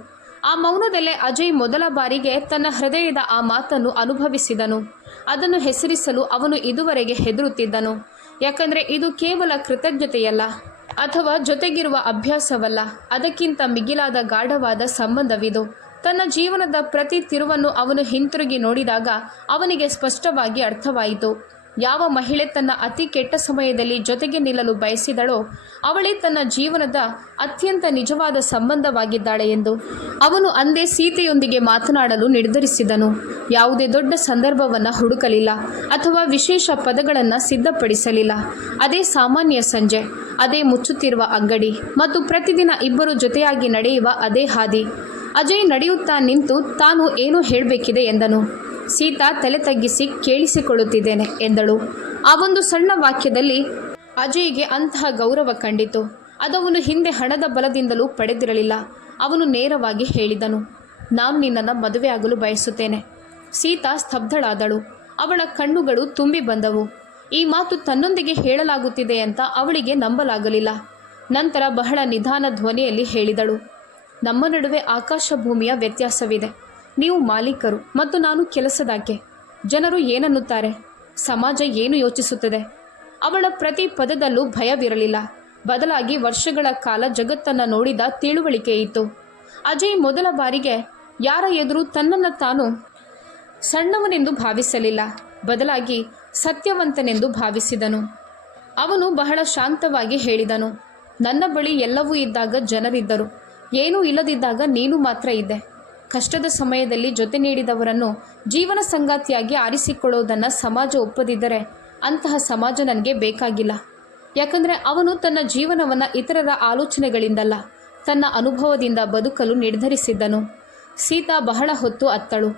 ಆ ಮೌನದಲ್ಲೇ ಅಜಯ್ ಮೊದಲ ಬಾರಿಗೆ ತನ್ನ ಹೃದಯದ ಆ ಮಾತನ್ನು ಅನುಭವಿಸಿದನು. ಅದನ್ನು ಹೆಸರಿಸಲು ಅವನು ಇದುವರೆಗೆ ಹೆದರುತ್ತಿದ್ದನು. ಯಾಕಂದರೆ ಇದು ಕೇವಲ ಕೃತಜ್ಞತೆಯಲ್ಲ ಅಥವಾ ಜೊತೆಗಿರುವ ಅಭ್ಯಾಸವಲ್ಲ, ಅದಕ್ಕಿಂತ ಮಿಗಿಲಾದ ಗಾಢವಾದ ಸಂಬಂಧವಿದು. ತನ್ನ ಜೀವನದ ಪ್ರತಿ ತಿರುವನ್ನು ಅವನು ಹಿಂತಿರುಗಿ ನೋಡಿದಾಗ ಅವನಿಗೆ ಸ್ಪಷ್ಟವಾಗಿ ಅರ್ಥವಾಯಿತು. ಯಾವ ಮಹಿಳೆ ತನ್ನ ಅತಿ ಕೆಟ್ಟ ಸಮಯದಲ್ಲಿ ಜೊತೆಗೆ ನಿಲ್ಲಲು ಬಯಸಿದಳೋ ಅವಳೇ ತನ್ನ ಜೀವನದ ಅತ್ಯಂತ ನಿಜವಾದ ಸಂಬಂಧವಾಗಿದ್ದಾಳೆ ಎಂದು ಅವನು ಅಂದೇ ಸೀತೆಯೊಂದಿಗೆ ಮಾತನಾಡಲು ನಿರ್ಧರಿಸಿದನು. ಯಾವುದೇ ದೊಡ್ಡ ಸಂದರ್ಭವನ್ನು ಹುಡುಕಲಿಲ್ಲ ಅಥವಾ ವಿಶೇಷ ಪದಗಳನ್ನು ಸಿದ್ಧಪಡಿಸಲಿಲ್ಲ. ಅದೇ ಸಾಮಾನ್ಯ ಸಂಜೆ, ಅದೇ ಮುಚ್ಚುತ್ತಿರುವ ಅಂಗಡಿ ಮತ್ತು ಪ್ರತಿದಿನ ಇಬ್ಬರು ಜೊತೆಯಾಗಿ ನಡೆಯುವ ಅದೇ ಹಾದಿ. ಅಜಯ್ ನಡೆಯುತ್ತಾ ನಿಂತು ತಾನು ಏನೋ ಹೇಳಬೇಕಿದೆ ಎಂದನು. ಸೀತಾ ತಲೆ ತಗ್ಗಿಸಿ ಕೇಳಿಸಿಕೊಳ್ಳುತ್ತಿದ್ದೇನೆ ಎಂದಳು. ಆ ಒಂದು ಸಣ್ಣ ವಾಕ್ಯದಲ್ಲಿ ಅಜಯ್ಗೆ ಅಂತಹ ಗೌರವ ಕಂಡಿತು. ಅದವನು ಹಿಂದೆ ಹಣದ ಬಲದಿಂದಲೂ ಪಡೆದಿರಲಿಲ್ಲ. ಅವನು ನೇರವಾಗಿ ಹೇಳಿದನು, ನಾನು ನಿನ್ನನ್ನು ಮದುವೆಯಾಗಲು ಬಯಸುತ್ತೇನೆ. ಸೀತಾ ಸ್ತಬ್ಧಳಾದಳು. ಅವಳ ಕಣ್ಣುಗಳು ತುಂಬಿ ಬಂದವು. ಈ ಮಾತು ತನ್ನೊಂದಿಗೆ ಹೇಳಲಾಗುತ್ತಿದೆ ಅಂತ ಅವಳಿಗೆ ನಂಬಲಾಗಲಿಲ್ಲ. ನಂತರ ಬಹಳ ನಿಧಾನ ಧ್ವನಿಯಲ್ಲಿ ಹೇಳಿದಳು, ನಮ್ಮ ನಡುವೆ ಆಕಾಶ ಭೂಮಿಯ ವ್ಯತ್ಯಾಸವಿದೆ. ನೀವು ಮಾಲೀಕರು ಮತ್ತು ನಾನು ಕೆಲಸದಾಕೆ. ಜನರು ಏನನ್ನುತ್ತಾರೆ, ಸಮಾಜ ಏನು ಯೋಚಿಸುತ್ತದೆ? ಅವಳ ಪ್ರತಿ ಪದದಲ್ಲೂ ಭಯವಿರಲಿಲ್ಲ. ಬದಲಾಗಿ ವರ್ಷಗಳ ಕಾಲ ಜಗತ್ತನ್ನು ನೋಡಿದ ತಿಳುವಳಿಕೆ ಇತ್ತು. ಅಜಯ್ ಮೊದಲ ಬಾರಿಗೆ ಯಾರ ಎದುರು ತನ್ನನ್ನು ತಾನು ಸಣ್ಣವನೆಂದು ಭಾವಿಸಲಿಲ್ಲ. ಬದಲಾಗಿ ಸತ್ಯವಂತನೆಂದು ಭಾವಿಸಿದನು. ಅವನು ಬಹಳ ಶಾಂತವಾಗಿ ಹೇಳಿದನು, ನನ್ನ ಬಳಿ ಎಲ್ಲವೂ ಇದ್ದಾಗ ಜನರಿದ್ದರು, ಏನೂ ಇಲ್ಲದಿದ್ದಾಗ ನೀನು ಮಾತ್ರ ಇದ್ದೆ. ಕಷ್ಟದ ಸಮಯದಲ್ಲಿ ಜೊತೆ ನೀಡಿದವರನ್ನು ಜೀವನ ಸಂಗಾತಿಯಾಗಿ ಆರಿಸಿಕೊಳ್ಳೋದನ್ನು ಸಮಾಜ ಒಪ್ಪದಿದ್ದರೆ ಅಂತಹ ಸಮಾಜ ನನಗೆ ಬೇಕಾಗಿಲ್ಲ. ಯಾಕಂದರೆ ಅವನು ತನ್ನ ಜೀವನವನ್ನು ಇತರರ ಆಲೋಚನೆಗಳಿಂದಲ್ಲ, ತನ್ನ ಅನುಭವದಿಂದ ಬದುಕಲು ನಿರ್ಧರಿಸಿದ್ದನು. ಸೀತಾ ಬಹಳ ಹೊತ್ತು ಅತ್ತಳು.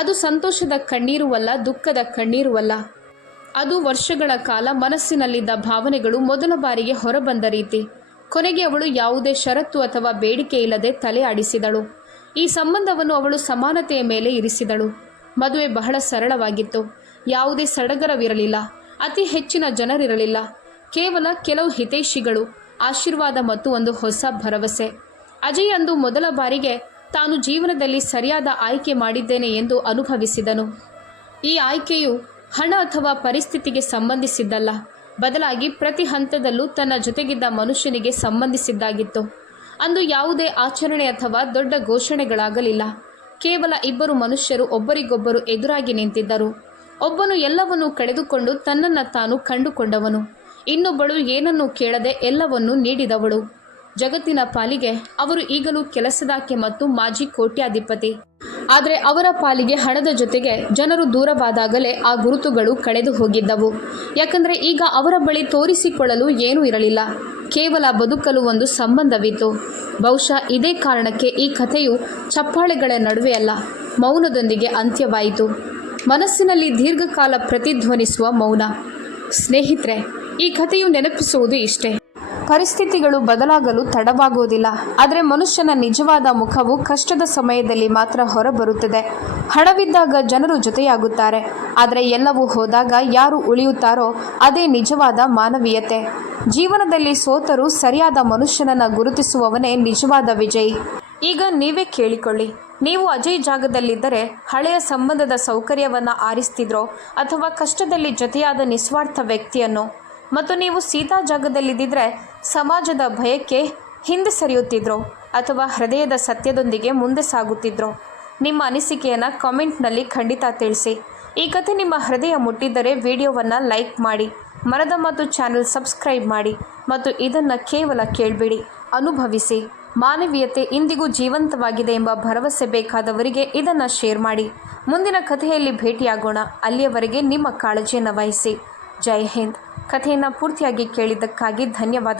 ಅದು ಸಂತೋಷದ ಕಣ್ಣೀರುವಲ್ಲ, ದುಃಖದ ಕಣ್ಣೀರುವಲ್ಲ. ಅದು ವರ್ಷಗಳ ಕಾಲ ಮನಸ್ಸಿನಲ್ಲಿದ್ದ ಭಾವನೆಗಳು ಮೊದಲ ಬಾರಿಗೆ ಹೊರಬಂದ ರೀತಿ. ಕೊನೆಗೆ ಅವಳು ಯಾವುದೇ ಷರತ್ತು ಅಥವಾ ಬೇಡಿಕೆ ಇಲ್ಲದೆ ತಲೆ ಆಡಿಸಿದಳು. ಈ ಸಂಬಂಧವನ್ನು ಅವಳು ಸಮಾನತೆಯ ಮೇಲೆ ಇರಿಸಿದಳು. ಮದುವೆ ಬಹಳ ಸರಳವಾಗಿತ್ತು. ಯಾವುದೇ ಸಡಗರವಿರಲಿಲ್ಲ, ಅತಿ ಹೆಚ್ಚಿನ ಜನರಿರಲಿಲ್ಲ. ಕೇವಲ ಕೆಲವು ಹಿತೈಷಿಗಳು, ಆಶೀರ್ವಾದ ಮತ್ತು ಒಂದು ಹೊಸ ಭರವಸೆ. ಅಜಯ್ ಅಂದು ಮೊದಲ ಬಾರಿಗೆ ತಾನು ಜೀವನದಲ್ಲಿ ಸರಿಯಾದ ಆಯ್ಕೆ ಮಾಡಿದ್ದೇನೆ ಎಂದು ಅನುಭವಿಸಿದನು. ಈ ಆಯ್ಕೆಯು ಹಣ ಅಥವಾ ಪರಿಸ್ಥಿತಿಗೆ ಸಂಬಂಧಿಸಿದ್ದಲ್ಲ, ಬದಲಾಗಿ ಪ್ರತಿ ಹಂತದಲ್ಲೂ ತನ್ನ ಜೊತೆಗಿದ್ದ ಮನುಷ್ಯನಿಗೆ ಸಂಬಂಧಿಸಿದ್ದಾಗಿತ್ತು. ಅಂದು ಯಾವುದೇ ಆಚರಣೆ ಅಥವಾ ದೊಡ್ಡ ಘೋಷಣೆಗಳಾಗಲಿಲ್ಲ. ಕೇವಲ ಇಬ್ಬರು ಮನುಷ್ಯರು ಒಬ್ಬರಿಗೊಬ್ಬರು ಎದುರಾಗಿ ನಿಂತಿದ್ದರು. ಒಬ್ಬನು ಎಲ್ಲವನ್ನೂ ಕಳೆದುಕೊಂಡು ತನ್ನನ್ನು ತಾನು ಕಂಡುಕೊಂಡವನು. ಇನ್ನೊಬ್ಬಳು ಏನನ್ನೂ ಕೇಳದೆ ಎಲ್ಲವನ್ನೂ ನೀಡಿದವಳು. ಜಗತ್ತಿನ ಪಾಲಿಗೆ ಅವರು ಈಗಲೂ ಕೆಲಸದಾಕೆ ಮತ್ತು ಮಾಜಿ ಕೋಟ್ಯಾಧಿಪತಿ. ಆದರೆ ಅವರ ಪಾಲಿಗೆ ಹಣದ ಜೊತೆಗೆ ಜನರು ದೂರವಾದಾಗಲೇ ಆ ಗುರುತುಗಳು ಕಳೆದು ಹೋಗಿದ್ದವು. ಯಾಕಂದರೆ ಈಗ ಅವರ ಬಳಿ ತೋರಿಸಿಕೊಳ್ಳಲು ಏನೂ ಇರಲಿಲ್ಲ, ಕೇವಲ ಬದುಕಲು ಒಂದು ಸಂಬಂಧವಿತ್ತು. ಬಹುಶಃ ಇದೇ ಕಾರಣಕ್ಕೆ ಈ ಕಥೆಯು ಚಪ್ಪಾಳೆಗಳ ನಡುವೆ ಅಲ್ಲ, ಮೌನದೊಂದಿಗೆ ಅಂತ್ಯವಾಯಿತು. ಮನಸ್ಸಿನಲ್ಲಿ ದೀರ್ಘಕಾಲ ಪ್ರತಿಧ್ವನಿಸುವ ಮೌನ. ಸ್ನೇಹಿತರೆ, ಈ ಕಥೆಯು ನೆನಪಿಸುವುದು ಇಷ್ಟೇ. ಪರಿಸ್ಥಿತಿಗಳು ಬದಲಾಗಲು ತಡವಾಗುವುದಿಲ್ಲ, ಆದರೆ ಮನುಷ್ಯನ ನಿಜವಾದ ಮುಖವು ಕಷ್ಟದ ಸಮಯದಲ್ಲಿ ಮಾತ್ರ ಹೊರಬರುತ್ತದೆ. ಹಣವಿದ್ದಾಗ ಜನರು ಜೊತೆಯಾಗುತ್ತಾರೆ, ಆದರೆ ಎಲ್ಲವೂ ಹೋದಾಗ ಯಾರು ಉಳಿಯುತ್ತಾರೋ ಅದೇ ನಿಜವಾದ ಮಾನವೀಯತೆ. ಜೀವನದಲ್ಲಿ ಸೋತರೂ ಸರಿಯಾದ ಮನುಷ್ಯನನ್ನು ಗುರುತಿಸುವವನೇ ನಿಜವಾದ ವಿಜಯಿ. ಈಗ ನೀವೇ ಕೇಳಿಕೊಳ್ಳಿ, ನೀವು ಅಜಯ್ ಜಾಗದಲ್ಲಿದ್ದರೆ ಹಳೆಯ ಸಂಬಂಧದ ಸೌಕರ್ಯವನ್ನು ಆರಿಸ್ತಿದ್ರೋ ಅಥವಾ ಕಷ್ಟದಲ್ಲಿ ಜೊತೆಯಾದ ನಿಸ್ವಾರ್ಥ ವ್ಯಕ್ತಿಯನ್ನು? ಮತ್ತು ನೀವು ಸೀತಾ ಜಾಗದಲ್ಲಿದ್ದರೆ ಸಮಾಜದ ಭಯಕ್ಕೆ ಹಿಂದೆ ಸರಿಯುತ್ತಿದ್ರೋ ಅಥವಾ ಹೃದಯದ ಸತ್ಯದೊಂದಿಗೆ ಮುಂದೆ ಸಾಗುತ್ತಿದ್ರೋ? ನಿಮ್ಮ ಅನಿಸಿಕೆಯನ್ನು ಕಾಮೆಂಟ್ನಲ್ಲಿ ಖಂಡಿತ ತಿಳಿಸಿ. ಈ ಕಥೆ ನಿಮ್ಮ ಹೃದಯ ಮುಟ್ಟಿದ್ದರೆ ವಿಡಿಯೋವನ್ನು ಲೈಕ್ ಮಾಡಿ, ಮರದ ಮಾತು ಚಾನೆಲ್ ಸಬ್ಸ್ಕ್ರೈಬ್ ಮಾಡಿ ಮತ್ತು ಇದನ್ನು ಕೇವಲ ಕೇಳಬೇಡಿ, ಅನುಭವಿಸಿ. ಮಾನವೀಯತೆ ಇಂದಿಗೂ ಜೀವಂತವಾಗಿದೆ ಎಂಬ ಭರವಸೆ ಬೇಕಾದವರಿಗೆ ಇದನ್ನು ಶೇರ್ ಮಾಡಿ. ಮುಂದಿನ ಕಥೆಯಲ್ಲಿ ಭೇಟಿಯಾಗೋಣ. ಅಲ್ಲಿಯವರೆಗೆ ನಿಮ್ಮ ಕಾಳಜಿಯನ್ನು ವಹಿಸಿ. ಜೈ ಹಿಂದ್. ಕಥೆಯನ್ನು ಪೂರ್ತಿಯಾಗಿ ಕೇಳಿದ್ದಕ್ಕಾಗಿ ಧನ್ಯವಾದಗಳು.